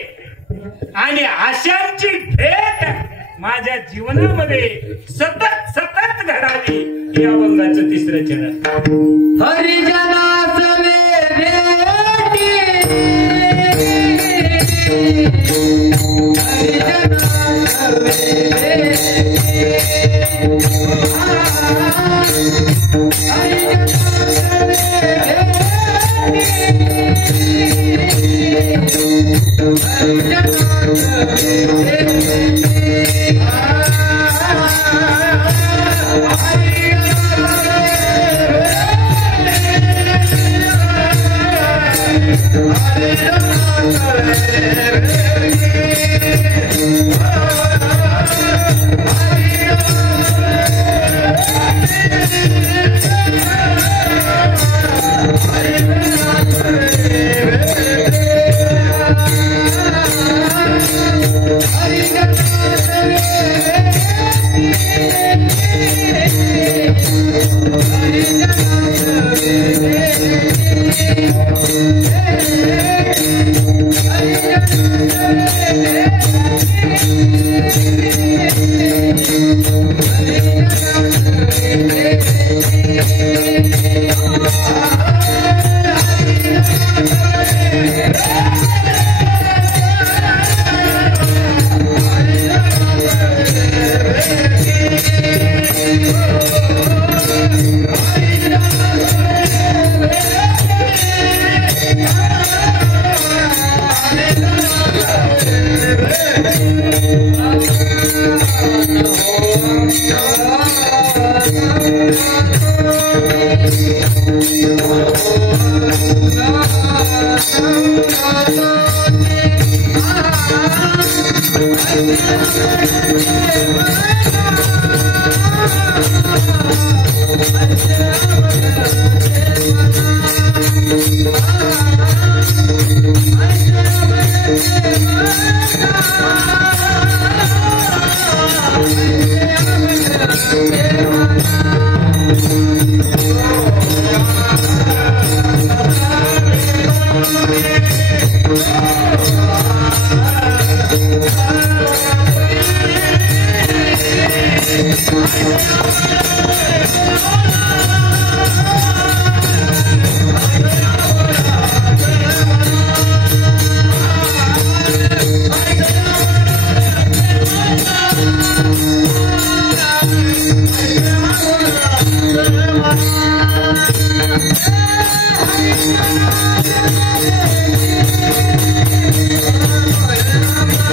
आणि अशांची भेट माझ्या जीवनामध्ये सतत घडावी. हे अभंगाचं तिसरं चरण. हरिजनास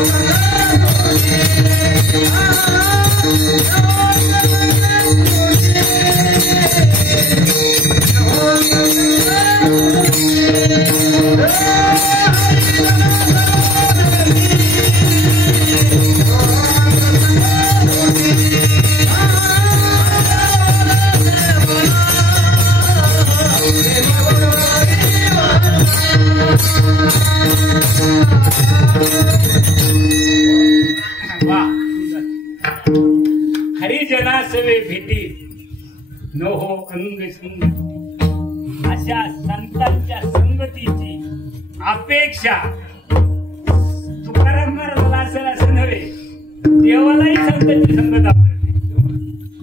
Thank you. हरिजनासवे भेटी न हो अंग संग. अशा संतांच्या संगतीची अपेक्षा तुकाराम महाराजाला असेल असं नव्हे, देवालाही संतांची संगत आवडते.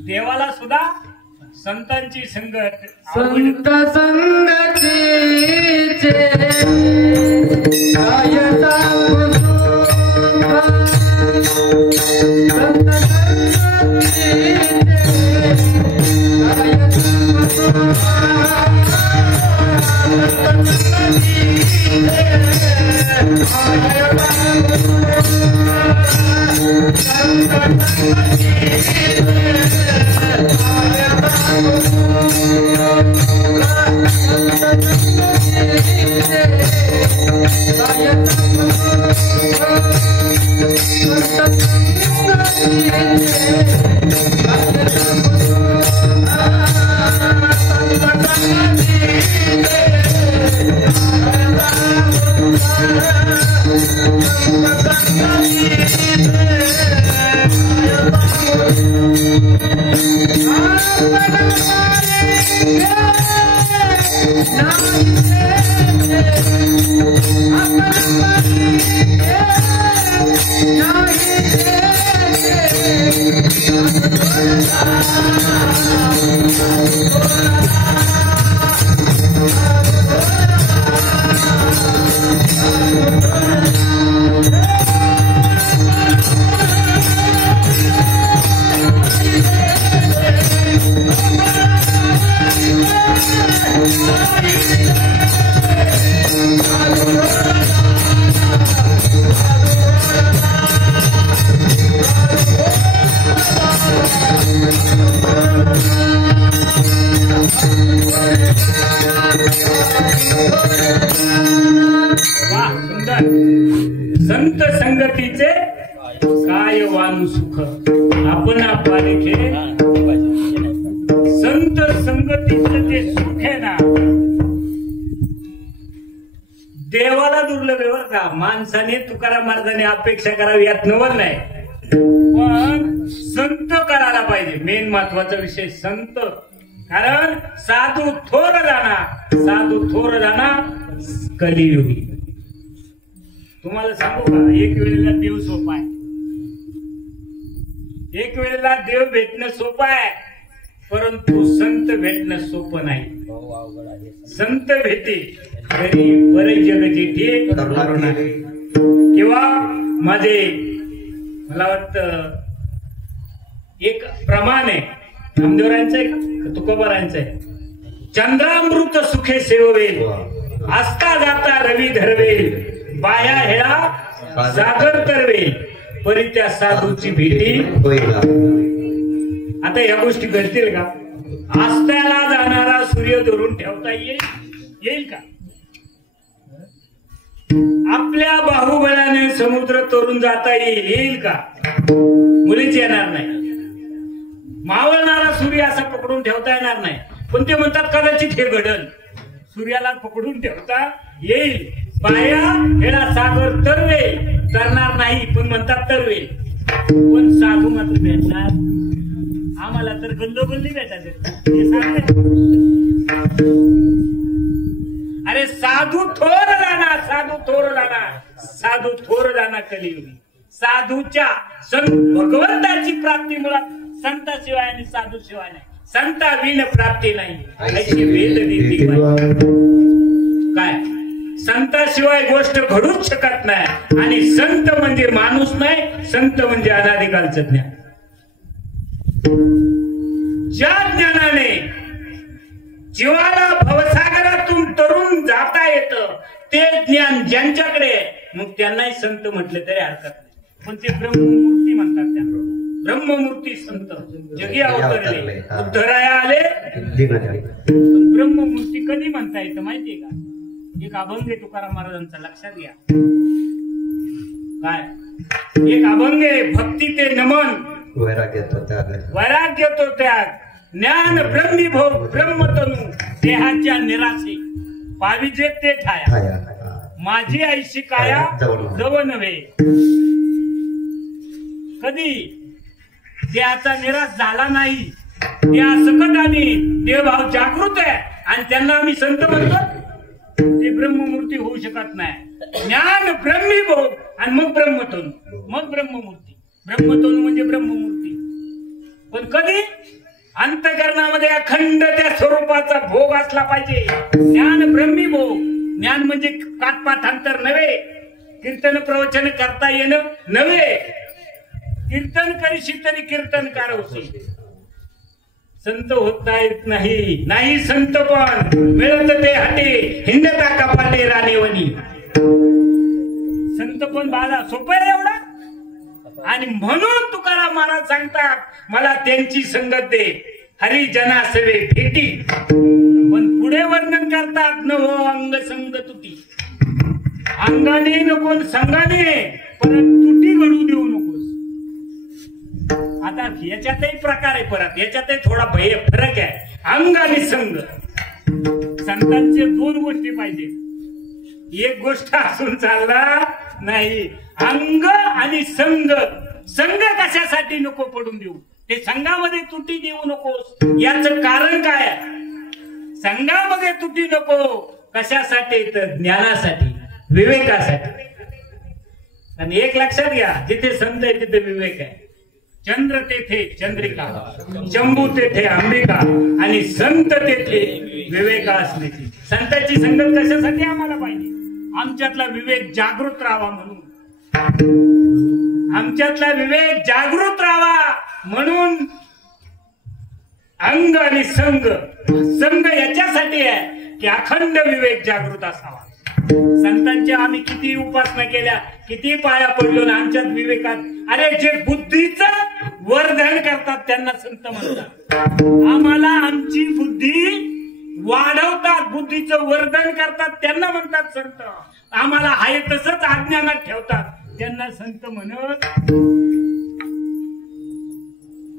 देवाला सुद्धा संतांची संगत संत संगतीचे काय सांगू सुख, संत संगतीचे काय सांगू सुख, संत संगतीचे काय सांगू सुख, संत संत संगतीचे काय वानू सुख. आपण पालिखे संत संगतीचं जे सुख आहे ना, देवाला दुर्लभ आहे बरं का. माणसाने तुकाराम महाराजांनी अपेक्षा करावी यात नवल नाही, पण संत करायला पाहिजे. मेन महत्वाचा विषय संत. कारण साधू थोर जाणा कलियुगी. तुम्हाला सांगू का, एक वेळेला देव सोपा आहे, एक वेळेला देव भेटणं सोपं आहे, परंतु संत भेटणं सोपं नाही. संत भेटे तरी बरे जग जेठे किंवा माझे मला वाटतं एक प्रमाण आहे नामदेवरांचं आहे का तुकोबारांचं आहे, चंद्रामृत सुखे सेववेल आस्का जाता रवी धरवेल बाया हेळा सागर तरवेल परी त्या साधूची भेटी. आता या गोष्टी घडतील का? आस्त्याला जाणारा सूर्य धरून ठेवता येईल का? आपल्या बाहुबलाने समुद्र तोडून जाता येईल का? मुलीच येणार नाही. मावळणारा सूर्य असा पकडून ठेवता येणार नाही. पण ते म्हणतात कदाचित हे घडल. सूर्याला पकडून ठेवता येईल. बाया हेला सागर तरवेल, तरणार नाही पण म्हणतात तरवेल. पण साधू मात्र भेटणार. आम्हाला तर गल्लोगल्ली भेटायचे. अरे साधू थोर जाणार कलियुगी. साधूच्या भगवंताची प्राप्ती मुळात संताशिवाय आणि साधूशिवाय नाही. संता विण प्राप्ती नाही अशी वेद नीती. काय संताशिवाय गोष्ट घडूच शकत नाही. आणि संत म्हणजे माणूस नाही, संत म्हणजे अनादिकालचं ज्ञान. ज्या ज्ञानाने जीवाला भवसागरातून तरुण जाता येतं ते ज्ञान ज्यांच्याकडे मग त्यांनाही संत म्हटले तरी हरकत नाही. पण ते ब्रह्ममूर्ती म्हणतात त्यांना. ब्रह्ममूर्ती संत जगी अवतरले उद्धराया आले. पण ब्रह्ममूर्ती कधी म्हणता येतं माहितीये का? एक अभंग आहे तुकाराम महाराजांचा, लक्षात घ्या. काय एक अभंग आहे, भक्ती ते नमन वैराग्य तो त्याग ज्ञान ब्रह्मीभोग ब्रह्मतनु देहाच्या निराशे पाविजे ते ठाया माझी आईशी काया जव नव्हे. कधी देहाचा निराश झाला नाही, त्या सकटाने देवभाव जागृत आहे आणि त्यांना आम्ही संत म्हणतो, ते ब्रह्ममूर्ती होऊ शकत नाही. ज्ञान ब्रह्मी भोग आणि मग ब्रह्मतोन, मग ब्रह्ममूर्ती. ब्रह्मतोन म्हणजे ब्रह्ममूर्ती. पण कधी अंतकरणामध्ये अखंड त्या स्वरूपाचा भोग असला पाहिजे. ज्ञान ब्रह्मी भोग. ज्ञान म्हणजे काटपाठांतर नव्हे, कीर्तन प्रवचन करता येणं नव्हे. कीर्तन करीशी तरी कीर्तनकार होशी. संत होता येत नाही, नाही संत पण मिळत ते हाटे हिंदता कपाटे राणेवणी. संत पण बाळा सोपं आहे एवढा. आणि म्हणून तुकाराम महाराज सांगतात, मला त्यांची संगत दे हरिजना सेवे भेटी. पण पुढे वर्णन करतात, न हो अंग संग तुटी. अंगाने नको संघाने, परंतु तुटी घडू देऊ नकोस. आता याच्यातही प्रकार आहे, परत याच्यातही थोडा फरक आहे. अंग आणि संघ. संतांचे दोन गोष्टी पाहिजे, एक गोष्ट असून चालला नाही. अंग आणि संघ. संघ कशासाठी नको पडून देऊ, ते संघामध्ये तुटी देऊ नकोस. याचं कारण काय? संघामध्ये तुटी नको कशासाठी? तर ज्ञानासाठी, विवेकासाठी. आणि एक लक्षात घ्या, जिथे संत आहे तिथे विवेक आहे. चंद्र तेथे चंद्रिका, शंभू तेथे अंबिका आणि संत तेथे विवेक असण्याची. संतांची संगत कशासाठी आम्हाला पाहिजे? आमच्यातला विवेक जागृत राहावा म्हणून. आमच्यातला विवेक जागृत राहावा म्हणून अंग आणि संघ. संघ याच्यासाठी आहे की अखंड विवेक जागृत असावा. संतांच्या आम्ही किती उपासना केल्या, किती पाया पडलो ना आमच्यात विवेकात. अरे जे बुद्धीचं वर्धन करतात त्यांना संत म्हणतात. आम्हाला आमची बुद्धी वाढवतात, बुद्धीचं वर्धन करतात त्यांना म्हणतात संत. आम्हाला आहे तसंच अज्ञानात ठेवतात त्यांना संत म्हणत.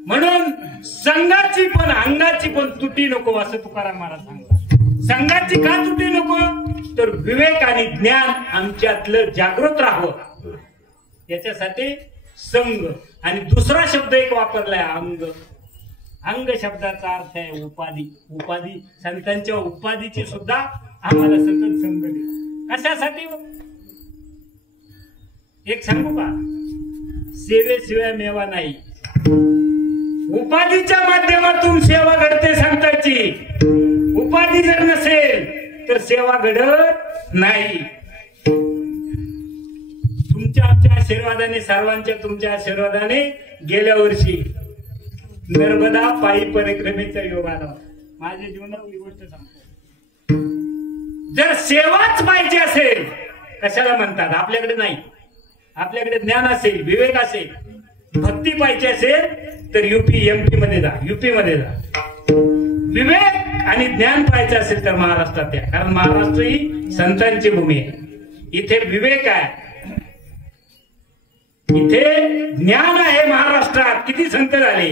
म्हणून संघाची पण अंगाची पण तुटी नको असं तुकाराम महाराज सांगतात. संघाची का तुटी नको? तर विवेक आणि ज्ञान आमच्यातलं जागृत राहावं याच्यासाठी संघ. आणि दुसरा शब्द एक वापरलाय अंग. अंग शब्दाचा अर्थ आहे उपाधी. उपाधी संतांच्या उपाधीची सुद्धा आम्हाला सतत संघ दे. कशासाठी? एक सांगू का, सेवेशिवाय मेवा नाही. उपाधीच्या माध्यमातून सेवा घडते संतांची. उपाधी जर नसेल तर सेवा घडत नाही. तुमच्या आमच्या आशीर्वादाने, सर्वांच्या तुमच्या आशीर्वादाने गेल्या वर्षी नर्मदा पायी परिक्रमेचा योग आला. माझ्या जीवनातली गोष्ट सांगतो. जर सेवाच पाहिजे असेल, कशाला म्हणतात? आपल्याकडे नाही. आपल्याकडे ज्ञान असेल, विवेक असेल, भक्ती पाहिजे असेल तर यूपी एमपी मध्ये जा, यूपी मध्ये जा. विवेक आणि ज्ञान पाहिजे असेल तर महाराष्ट्रात या. कारण महाराष्ट्र ही संतांची भूमी आहे. इथे विवेक आहे, इथे ज्ञान आहे. महाराष्ट्रात किती संत झाले.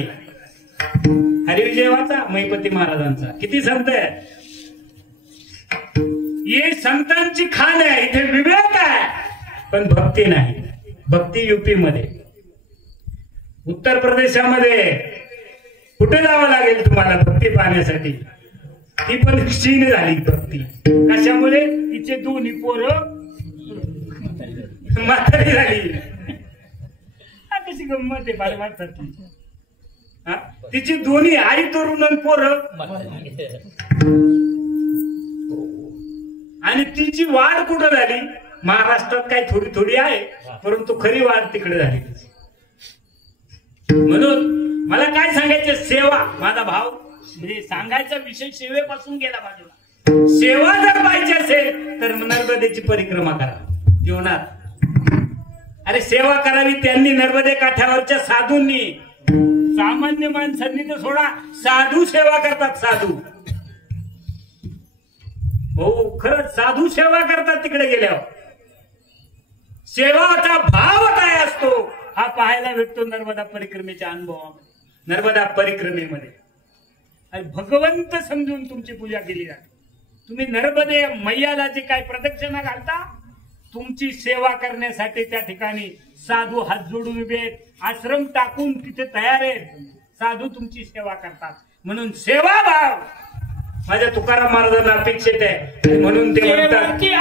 हरिविजय वाचा महिपती महाराजांचा, किती संत आहे. हे संतांची खाण आहे. इथे विवेक आहे पण भक्ती नाही. भक्ती यूपी मध्ये. उत्तर प्रदेशामध्ये कुठे जावं लागेल तुम्हाला भक्ती पाहण्यासाठी? ती पण क्षीण झाली भक्ती. कशामुळे? तिचे दोन्ही पोरं म्हातारी झाली. कशी गंमत आहे बाळ माणसाची. तिची दोन्ही आई तरुण आणि पोरं. आणि तिची वाढ कुठं झाली? महाराष्ट्रात काही थोडी थोडी आहे, परंतु खरी वाढ तिकडे झाली. म्हणून मला काय सांगायचं, सेवा. माझा भाव म्हणजे सांगायचा विषय सेवेपासून गेला बाजूला. सेवा जर पाहिजे असेल तर नर्मदेची परिक्रमा करा जीवनात. अरे सेवा करावी त्यांनी नर्मदे काठावरच्या साधूंनी. सामान्य माणसांनी तर सोडा, साधू सेवा करतात. साधू हो खरंच साधू सेवा करतात तिकडे गेल्यावर. सेवाचा भाव काय असतो हा पाहायला भेटतो नर्मदा परिक्रमेच्या अनुभवामध्ये. नर्मदा परिक्रमेमध्ये भगवंत समजून तुमची पूजा केली जाते. तुम्ही नर्मदे मैयाला जे काय प्रदक्षिणा घालता, तुमची सेवा करण्यासाठी त्या ठिकाणी साधू हात जोडून उभे आहेत, आश्रम टाकून तिथे तयार आहेत, साधू तुमची सेवा करतात. म्हणून सेवा भाव माझ्या तुकाराम महाराजांना अपेक्षित आहे. म्हणून ते म्हणतात की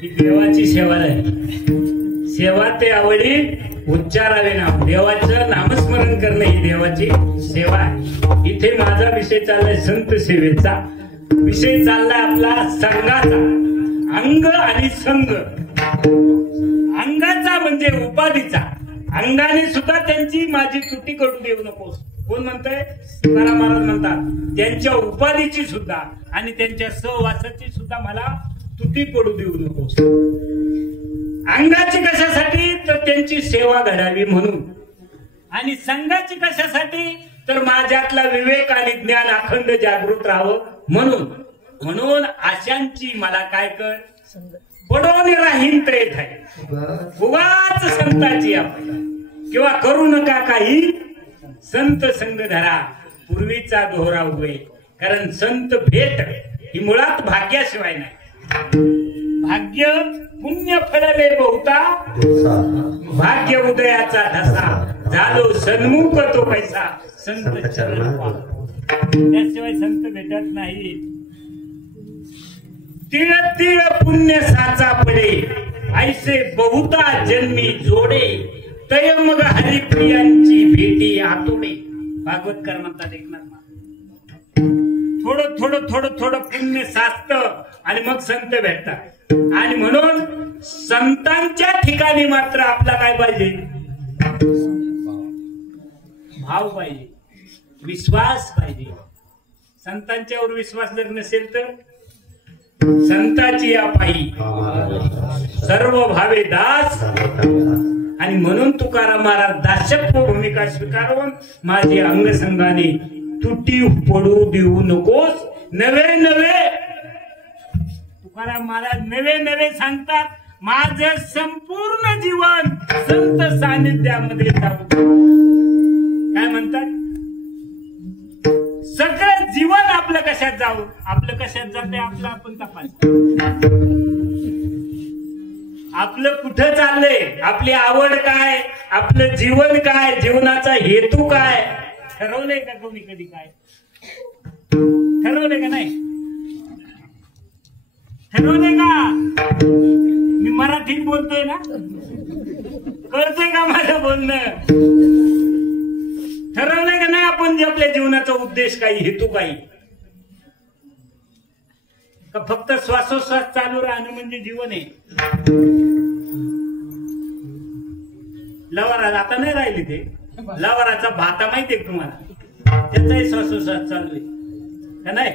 ही देवाची सेवा आहे. सेवा ते आवडी उच्चारावे नाम, देवाचं नामस्मरण करणं ही देवाची सेवा आहे. इथे माझा विषय चाललाय संत सेवेचा. विषय चाललाय आपला संघाचा. अंग आणि संघ. अंगाचा म्हणजे उपाधीचा. अंगाने सुद्धा त्यांची माझी तुटी करून देऊ नकोस. कोण म्हणतंय? तुकाराम महाराज म्हणतात त्यांच्या उपाधीची सुद्धा आणि त्यांच्या सहवासाची सुद्धा मला तुटी पडू देऊ नकोस. अंगाची कशासाठी? तर त्यांची सेवा घडावी म्हणून. आणि संघाची कशासाठी? तर माझ्यातला विवेक आणि ज्ञान अखंड जागृत राहावं म्हणून. म्हणून आशांची मला काय कर पडवणे राहीन प्रेत आहे. उगाच संताची आपण किंवा करू नका काही संत संग धरा पूर्वीचा दोहरा उभे. कारण संत भेट ही मुळात भाग्याशिवाय नाही. भाग्य पुण्य फळले बहुता भाग्य उदयाचा ठसा झालो सन्मुख तो पैसा संत चरण. त्याशिवाय संत भेटत नाही. तिळ तिळ पुण्य साचा पडे ऐसे बहुता जन्मी जोडे तय मग हरिप्रियांची भेटी आतुडे. भागवतकर म्हणतात एकनाथ. थोडं थोडं थोडं थोडं पुण्य साचतं आणि मग संत भेटतात. आणि म्हणून संतांच्या ठिकाणी मात्र आपला काय पाहिजे? भाव पाहिजे, विश्वास पाहिजे. संतांच्यावर विश्वास जर नसेल तर संताची या पायी सर्व भावे दास. आणि म्हणून तुकाराम महाराज दासत्व भूमिका स्वीकारून माझी अंगसंगाने तुटी पडू देऊ नकोस. नवे नवे तुकाराम महाराज नवे नवे सांगतात माझे संपूर्ण जीवन संत सानिध्यामध्ये जाऊ. काय म्हणतात? सगळं जीवन आपलं कशात जाऊ? आपलं कशात जाते आपलं आपण तपास. आपलं कुठं चाललंय? आपली आवड काय? आपलं जीवन काय? जीवनाचा हेतू काय? ठरवलंय का कोणी कधी? काय ठरवलंय का? नाही ठरवलंय का? मी मराठीत बोलतोय ना, कळतंय का माझं बोलणं? ठरवलंय का नाही आपण आपल्या जीवनाचा उद्देश काही, हेतू काही? का फक्त श्वासोश्वास चालू राहणं म्हणजे जीवन आहे? लवारा आता नाही राहिली ते. लवाराचा भाता माहितीये तुम्हाला? त्याचाही श्वासोश्वास चालू आहे का नाही?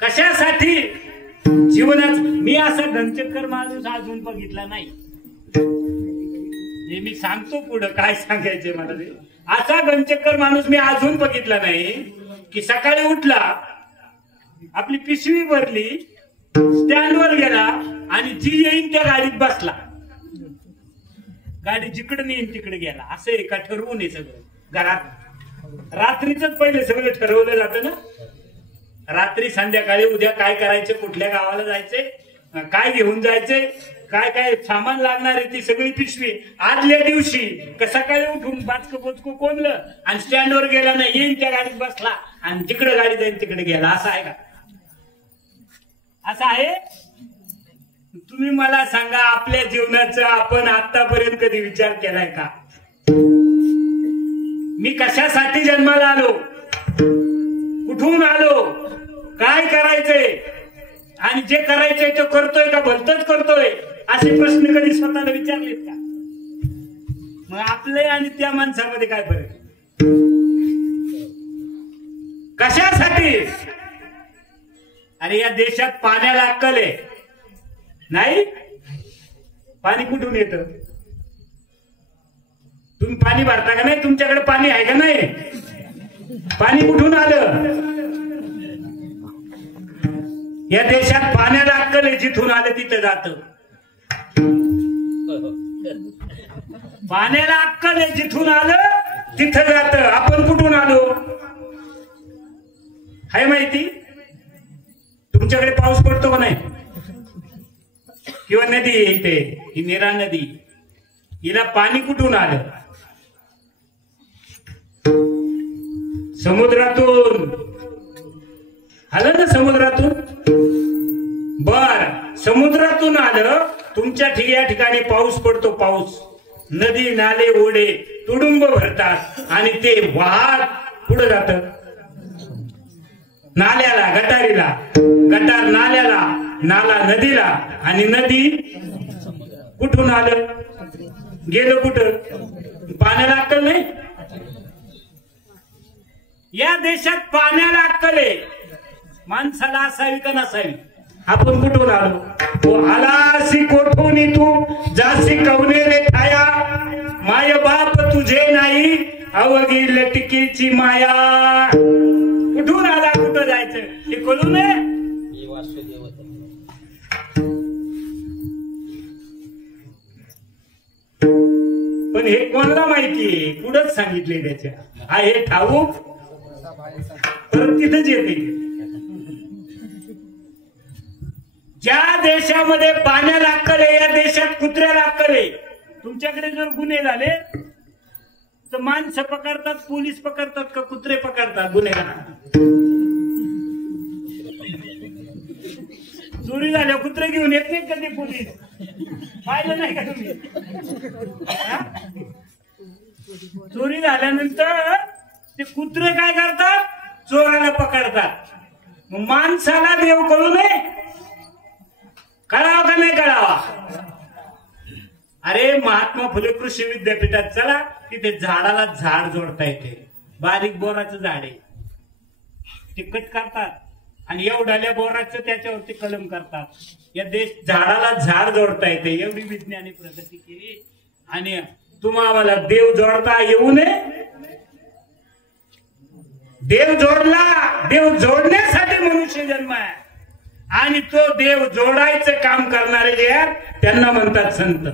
कशासाठी जीवनात? मी असा घनचक्कर माणूस अजून बघितला नाही. हे मी सांगतो पुढं काय सांगायचंय मला ते. असा घनचक्कर माणूस मी अजून बघितला नाही की सकाळी उठला, आपली पिशवी भरली, स्टँडवर गेला आणि जी येईन त्या गाडीत बसला. गाडी जिकडे नेईन तिकडे गेला. असं एका ठरवून आहे सगळं. घरात रात्रीच पहिले सगळं ठरवलं जातं ना. रात्री संध्याकाळी उद्या काय करायचे, कुठल्या गावाला जायचे, काय घेऊन जायचे, काय काय सामान लागणार आहे ती सगळी पिशवी आदल्या दिवशी सकाळी उठून बाचकं बोचकं कोणलं आणि स्टँडवर गेला नाही, येईन त्या गाडीत बसला आणि जिकडे गाडी जाईल तिकडे गेला. असं आहे का? असं आहे? तुम्ही मला सांगा, आपल्या जीवनाचा आपण आतापर्यंत कधी विचार केलाय का? मी कशासाठी जन्माला आलो, कुठून आलो, काय करायचंय आणि जे करायचंय ते करतोय का भलतच करतोय, असे प्रश्न कधी स्वतःला विचारलेत का? मग आपले आणि त्या माणसामध्ये काय फरक? कशासाठी? अरे या देशात पाण्याला अक्कल आहे नाही? पाणी कुठून येतं? तुम्ही पाणी भरता का नाही? तुमच्याकडे पाणी आहे का नाही? पाणी कुठून आलं? या देशात पाण्याला अक्कल आहे, जिथून आलं तिथं जातं. पाण्याला अक्कल आहे, जिथून आलं तिथं जातं. आपण कुठून आलो हाय माहिती? तुमच्याकडे पाऊस पडतो का नाही? किंवा नदी इथे ही नीरा नदी, हिला पाणी कुठून आलं? समुद्रातून आलं ना? समुद्रातून. बर, समुद्रातून आलं. तुमच्या या ठिकाणी पाऊस पडतो. पाऊस, नदी नाले ओढे तुडुंब भरतात आणि ते वाहत पुढे जात नाल्याला, गटारीला, गटार नाल्याला, नाला नदीला आणि नदी कुठून आलं गेलं कुठं? पाण्याला अक्कल नाही? या देशात पाण्याला अक्कल आहे, माणसाला असावी का नसावी? आपण कुठून आलो? तो आलासी कोठून तू जासी कवनेरे ठाया, माय बाप तुझे नाही अवघी लटकीची माया. कुठून आला, कुठं जायचं हे कळू नये. पण हे कोणाला माहितीये? पुढंच सांगितले त्याच्या. हा हे ठाऊक परत तिथंच येते. ज्या देशामध्ये पाण्याला अक्कल आहे, या देशात कुत्र्याला अक्कल आहे. तुमच्याकडे जर गुन्हे झाले तर माणसं पकडतात, पोलीस पकडतात का कुत्रे पकडतात गुन्हेगार? चोरी झाल्या कुत्रे घेऊन येत नाहीत कधी पोलीस? पाहिलं नाही का तुम्ही? चोरी झाल्यानंतर ते कुत्रे काय करतात? चोराला पकडतात. मग माणसाला देव कळू नये? कळावा का नाही कळावा? अरे महात्मा फुले कृषी विद्यापीठात चला, तिथे झाडाला झाड जोडता येते. बारीक बोराचं झाड आहे, ते कट करतात आणि एवढ्याल्या बोराचं त्याच्यावरती कलम करतात. या झाडाला झाड जोडता येते, एवढी विज्ञानी प्रगती केली. आणि तुम्हाला देव जोडता येऊ नये? देव जोडला, देव जोडण्यासाठी मनुष्य जन्म आहे आणि तो देव जोडायचं काम करणारे जे आहेत त्यांना म्हणतात संत.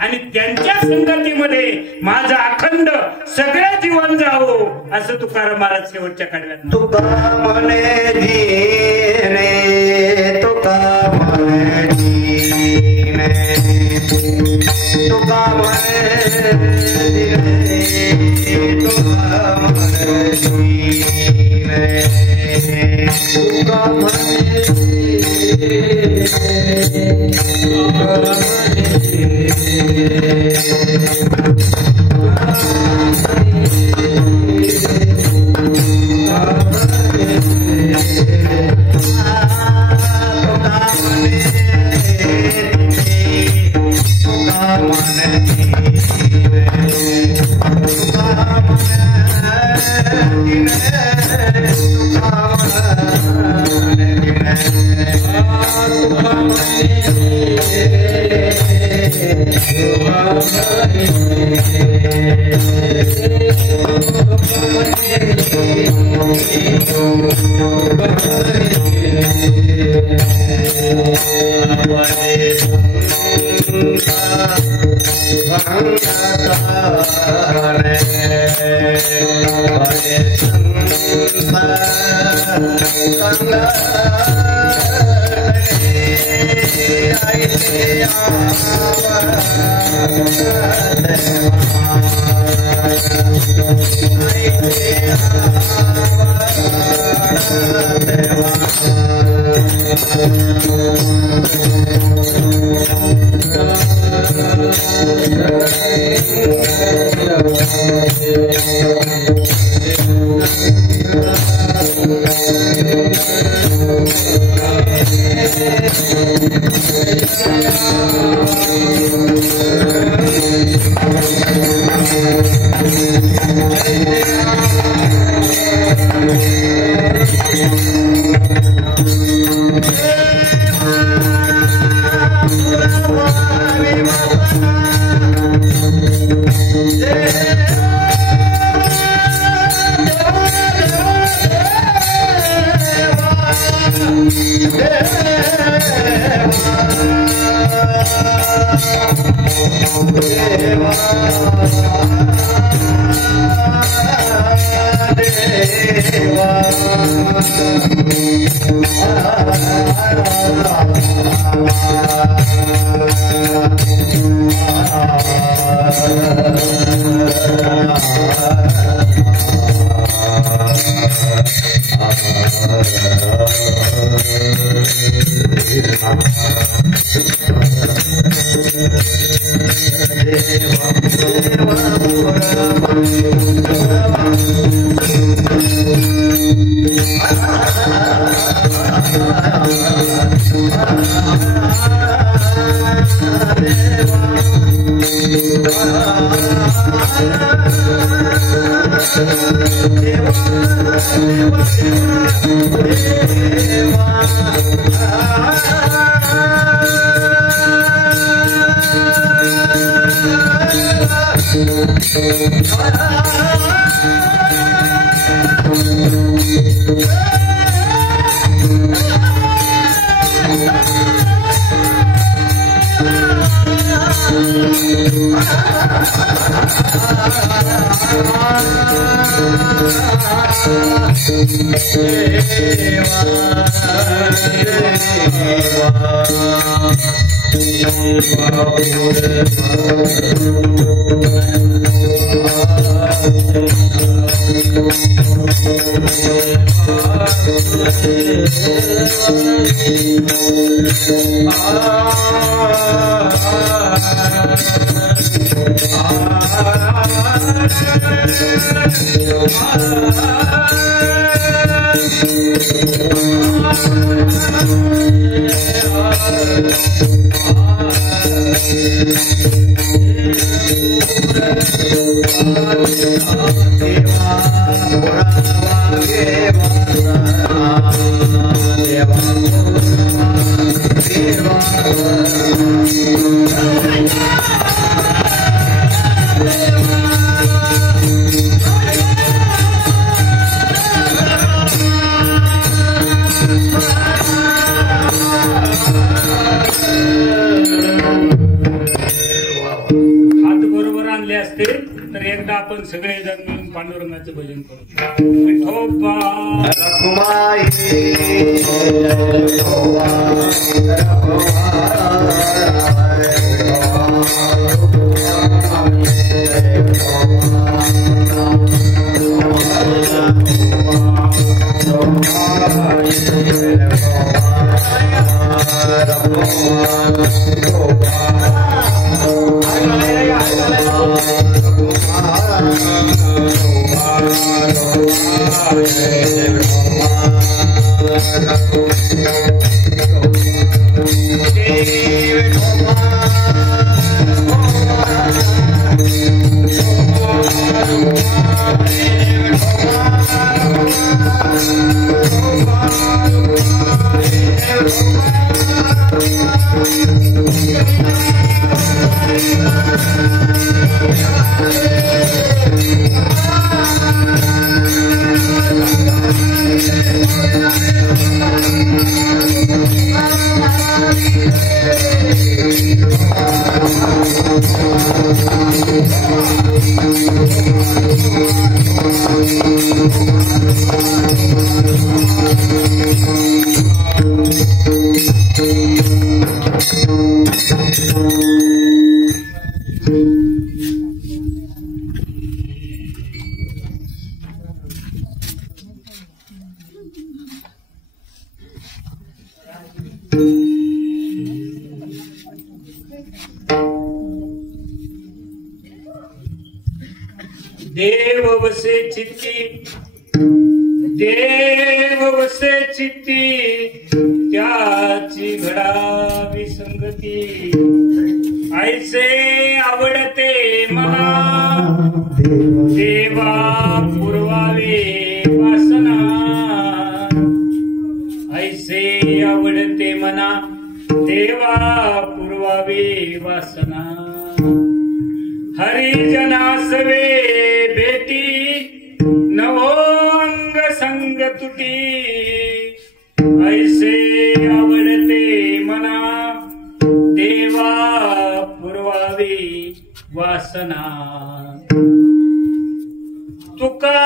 आणि त्यांच्या संगतीमध्ये माझं अखंड सगळं जीवन जावो असं तुकाराम महाराज शेवटच्या कडव्यात. तुका म्हणे धीरे, तुका म्हणे धीरे, तुका म्हणे धीरे, तुका म्हणे धीरे, तुका म्हणे आपण सगळे जण मिळून पांडुरंगाचं भजन करू. विठोबा देव वसे चित्ती, देव वसे चित्ती, त्याची घडावी संगती, ऐसे आवडते मला देवा पुरवावे वासना, ऐसे आवडते मना देवा पुरवावे वासना, हरिजनासवे भेटी नवो अंग संग तुटी, ऐसे आवडते मना देवा पुरवावे वासना, तुका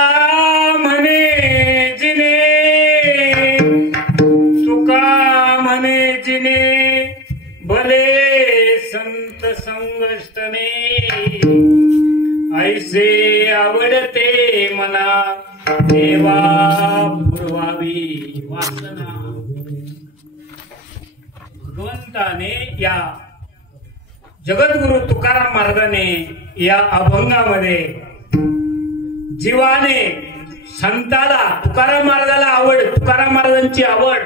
म्हणे जिने, तुका म्हणे जिने भले संत संगष्टने, ऐसे आवडते मला देवा पुरवावी वासना. भगवंताने या जगद्गुरु तुकाराम महाराजाने या अभंगामध्ये जीवाने संताला, तुकाराम महाराजाला आवड, तुकाराम महाराजांची आवड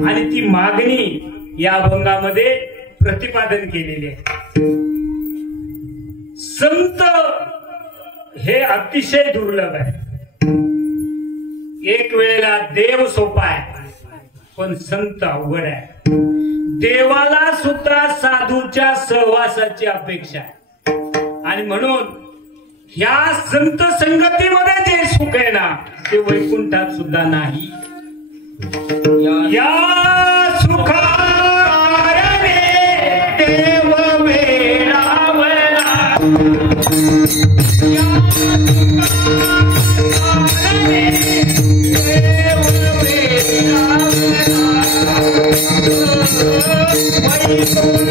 आणि ती मागणी या अभंगामध्ये प्रतिपादन केलेले आहे. संत हे अतिशय दुर्लभ आहे. एक वेळेला देव सोपा आहे पण संत अवघड आहे. देवाला सुद्धा साधूच्या सहवासाची अपेक्षा आहे आणि म्हणून ह्या संत संगतीमध्ये जे सुख आहे ना ते वैकुंठात सुद्धा नाही. या सुखाने देव वेळावला, या सुखाने देव वेळावला, वैकुंठ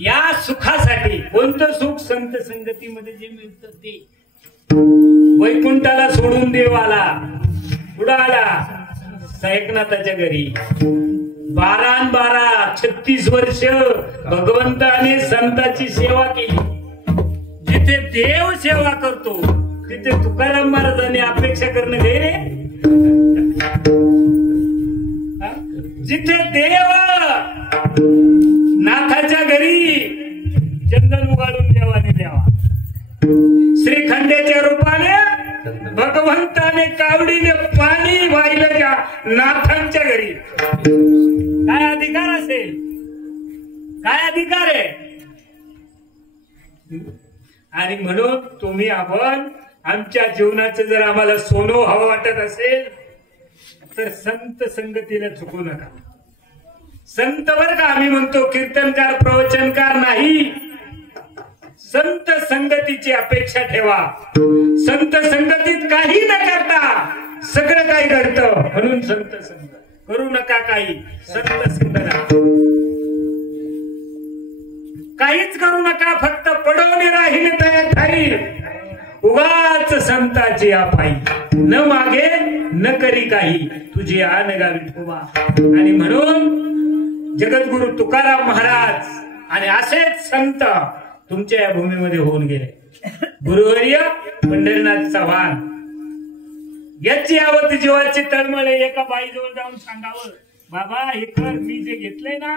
या सुखासाठी कोणतं सुख संत संगतीमध्ये जे मिळतं ते. वैकुंठाला सोडून देव आला, पुढे आला एकनाथाच्या घरी. 36 वर्ष भगवंताने संताची सेवा केली. जिथे देव सेवा करतो तिथे तुकाराम महाराजांनी अपेक्षा करणं गैरे. जिथे देव नाथाच्या घरी चंदन उगाडून देवाने द्यावा, श्रीखंडेच्या रूपाने भगवंताने कावडीने पाणी वाहिलं त्या नाथांच्या घरी. काय अधिकार असेल, काय अधिकार आहे. आणि म्हणून तुम्ही आपण आमच्या जीवनाचं जर आम्हाला सोनं हवं वाटत असेल तर संत संगतीला चुकू नका. संत बर का आम्ही म्हणतो कीर्तनकार प्रवचनकार नाही, संत संगतीची अपेक्षा ठेवा. संत संगतीत काही न करता सगळं काही घडतं. म्हणून संत संगत करू नका काही, संत संगत काहीच करू नका, फक्त पडवणे राहील तयार ठाई. उगाच संताची अपाई, न मागे न करी काही, तुझी आन गावी ठोवा. आणि म्हणून जगद्गुरु तुकाराम महाराज आणि असेच संत तुमच्या या भूमीमध्ये होऊन गेले. गुरुवर्य पंढरीनाथ चव्हाण याची आवत जीवाची तळमळ एका बाईजवळ जाऊन सांगावं बाबा हे कर, मी जे घेतलंय ना,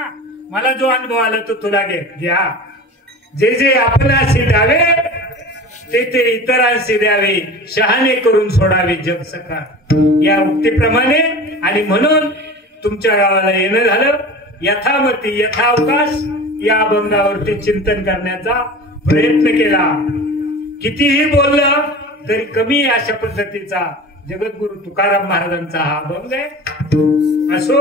मला जो अनुभव आला तो तुला घ्या. जे जे आपणाशी द्यावे ते ते इतरांशी द्यावे, शहाणे करून सोडावे जग सकाळ, या उक्तीप्रमाणे. आणि म्हणून तुमच्या गावाला येणं झालं. यथामती यथावकाश या अभंगावरती चिंतन करण्याचा प्रयत्न केला. कितीही बोललं तरी कमी अशा पद्धतीचा जगद्गुरु तुकाराम महाराजांचा हा अभंग आहे. असो,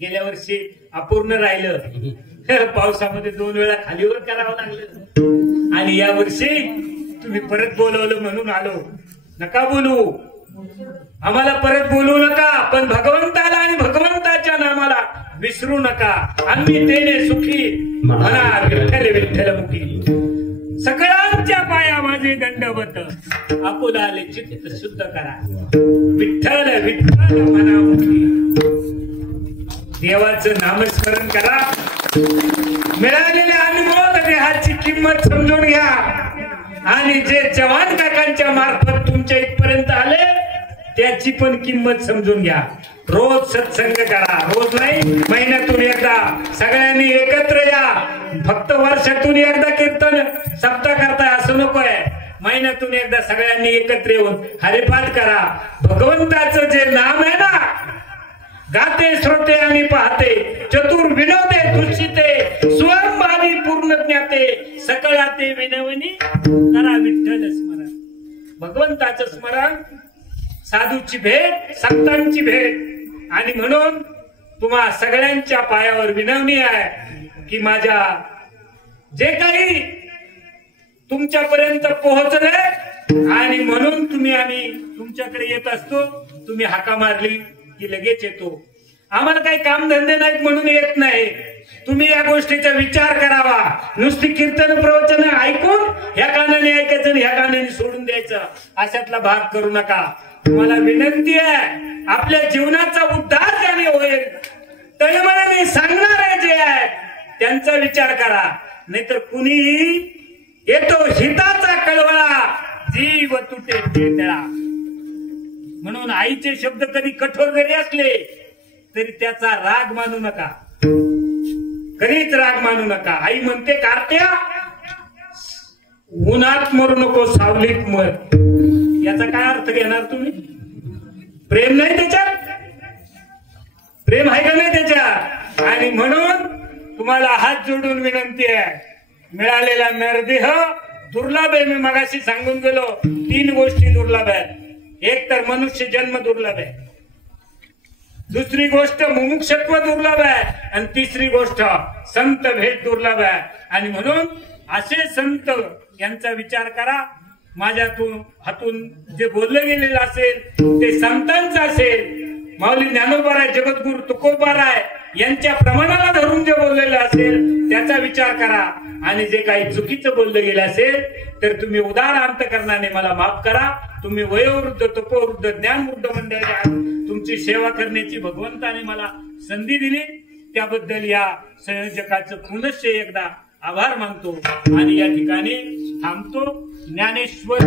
गेल्या वर्षी अपूर्ण राहिलं, पावसामध्ये 2 वेळा खालीवर करावं लागलं, आणि या वर्षी तुम्ही परत बोलवलं म्हणून आलो. नका बोलू, आम्हाला परत बोलू नका, पण भगवंताला आणि भगवंताच्या नामाला विसरू नका. आम्ही तेने सुखी म्हणा विठ्ठल विठ्ठल मुखी. सगळ्यांच्या पाया माझे दंडवत, आपुलाले चित्त शुद्ध करा. विठ्ठल विठ्ठल म्हणा मुखी. देवाचं नामस्मरण करा. मिळालेल्या अनमोल देहाची किंमत समजून घ्या. आणि जे चव्हाण काकांच्या मार्फत तुमच्या इथपर्यंत आले त्याची पण किंमत समजून घ्या. रोज सत्संग करा, रोज नाही, महिन्यातून एकदा सगळ्यांनी एकत्र या. फक्त वर्षातून एकदा कीर्तन सप्ताह करताय असं नकोय. महिन्यातून एकदा सगळ्यांनी एकत्र येऊन हरिपाठ करा. भगवंताचं जे नाम आहे ना, गाते श्रोते आणि पाहते, चतुर विनोदे तुलसीते, स्वयंभावी पूर्ण ज्ञाते, सकळाते विनवणी करा विठ्ठल स्मरण. भगवंताचं स्मरण, साधूची भेट, संतांची भेट. आणि म्हणून तुम्हा सगळ्यांच्या पायावर विनवणी आहे की माझ्या जे काही तुमच्यापर्यंत पोहोचले, आणि म्हणून आम्ही तुमच्याकडे येत असतो. तुम्ही हाका मारली की लगेच येतो. आम्हाला काही कामधंदे नाहीत म्हणून येत नाही. तुम्ही या गोष्टीचा विचार करावा. नुसती कीर्तन प्रवचन ऐकून ह्या कानाने ऐकायचं आणि ह्या कानाने सोडून द्यायचं अशातला भाग करू नका. तुम्हाला विनंती आहे, आपल्या जीवनाचा उद्धार ज्याने होईल तळमळाने सांगणारे जे आहेत त्यांचा विचार करा. नाहीतर कुणीही येतो हिताचा कळवळा, जीव तुटे तेळा. म्हणून आईचे शब्द कधी कठोर जरी असले तरी त्याचा राग मानू नका, कधीच राग मानू नका. आई म्हणते कार्त्या, उन्हात मरू नको सावलीत मर. याचा काय अर्थ घेणार तुम्ही? प्रेम नाही त्याच्यात? प्रेम आहे का नाही त्याच्यात? आणि म्हणून तुम्हाला हात जोडून विनंती आहे, मिळालेला नरदेह दुर्लभ आहे. मी मगाशी सांगून गेलो, 3 गोष्टी दुर्लभ आहेत. एक तर मनुष्य जन्म दुर्लभ आहे, दुसरी गोष्ट मुमुक्षत्व दुर्लभ आहे, आणि तिसरी गोष्ट संत भेट दुर्लभ आहे. आणि म्हणून असे संत यांचा विचार करा. माझ्या हातून जे बोललं गेलेलं असेल ते संतांचं असेल, माऊली ज्ञानोबाराय, जगद्गुरु तुकोबाराय यांच्या प्रमाणाला धरून जे बोललेलं असेल त्याचा विचार करा. आणि जे काही चुकीचं बोललं गेलं असेल तर तुम्ही उदार अंतकरणाने मला माफ करा. तुम्ही वयोवृद्ध, तपोवृद्ध, ज्ञानवृद्ध मंडळी आहात. तुमची सेवा करण्याची भगवंताने मला संधी दिली, त्याबद्दल या संयोजकाचं पुनश्च एकदा आभार मानतो आणि या ठिकाणी थांबतो. ज्ञानेश्वर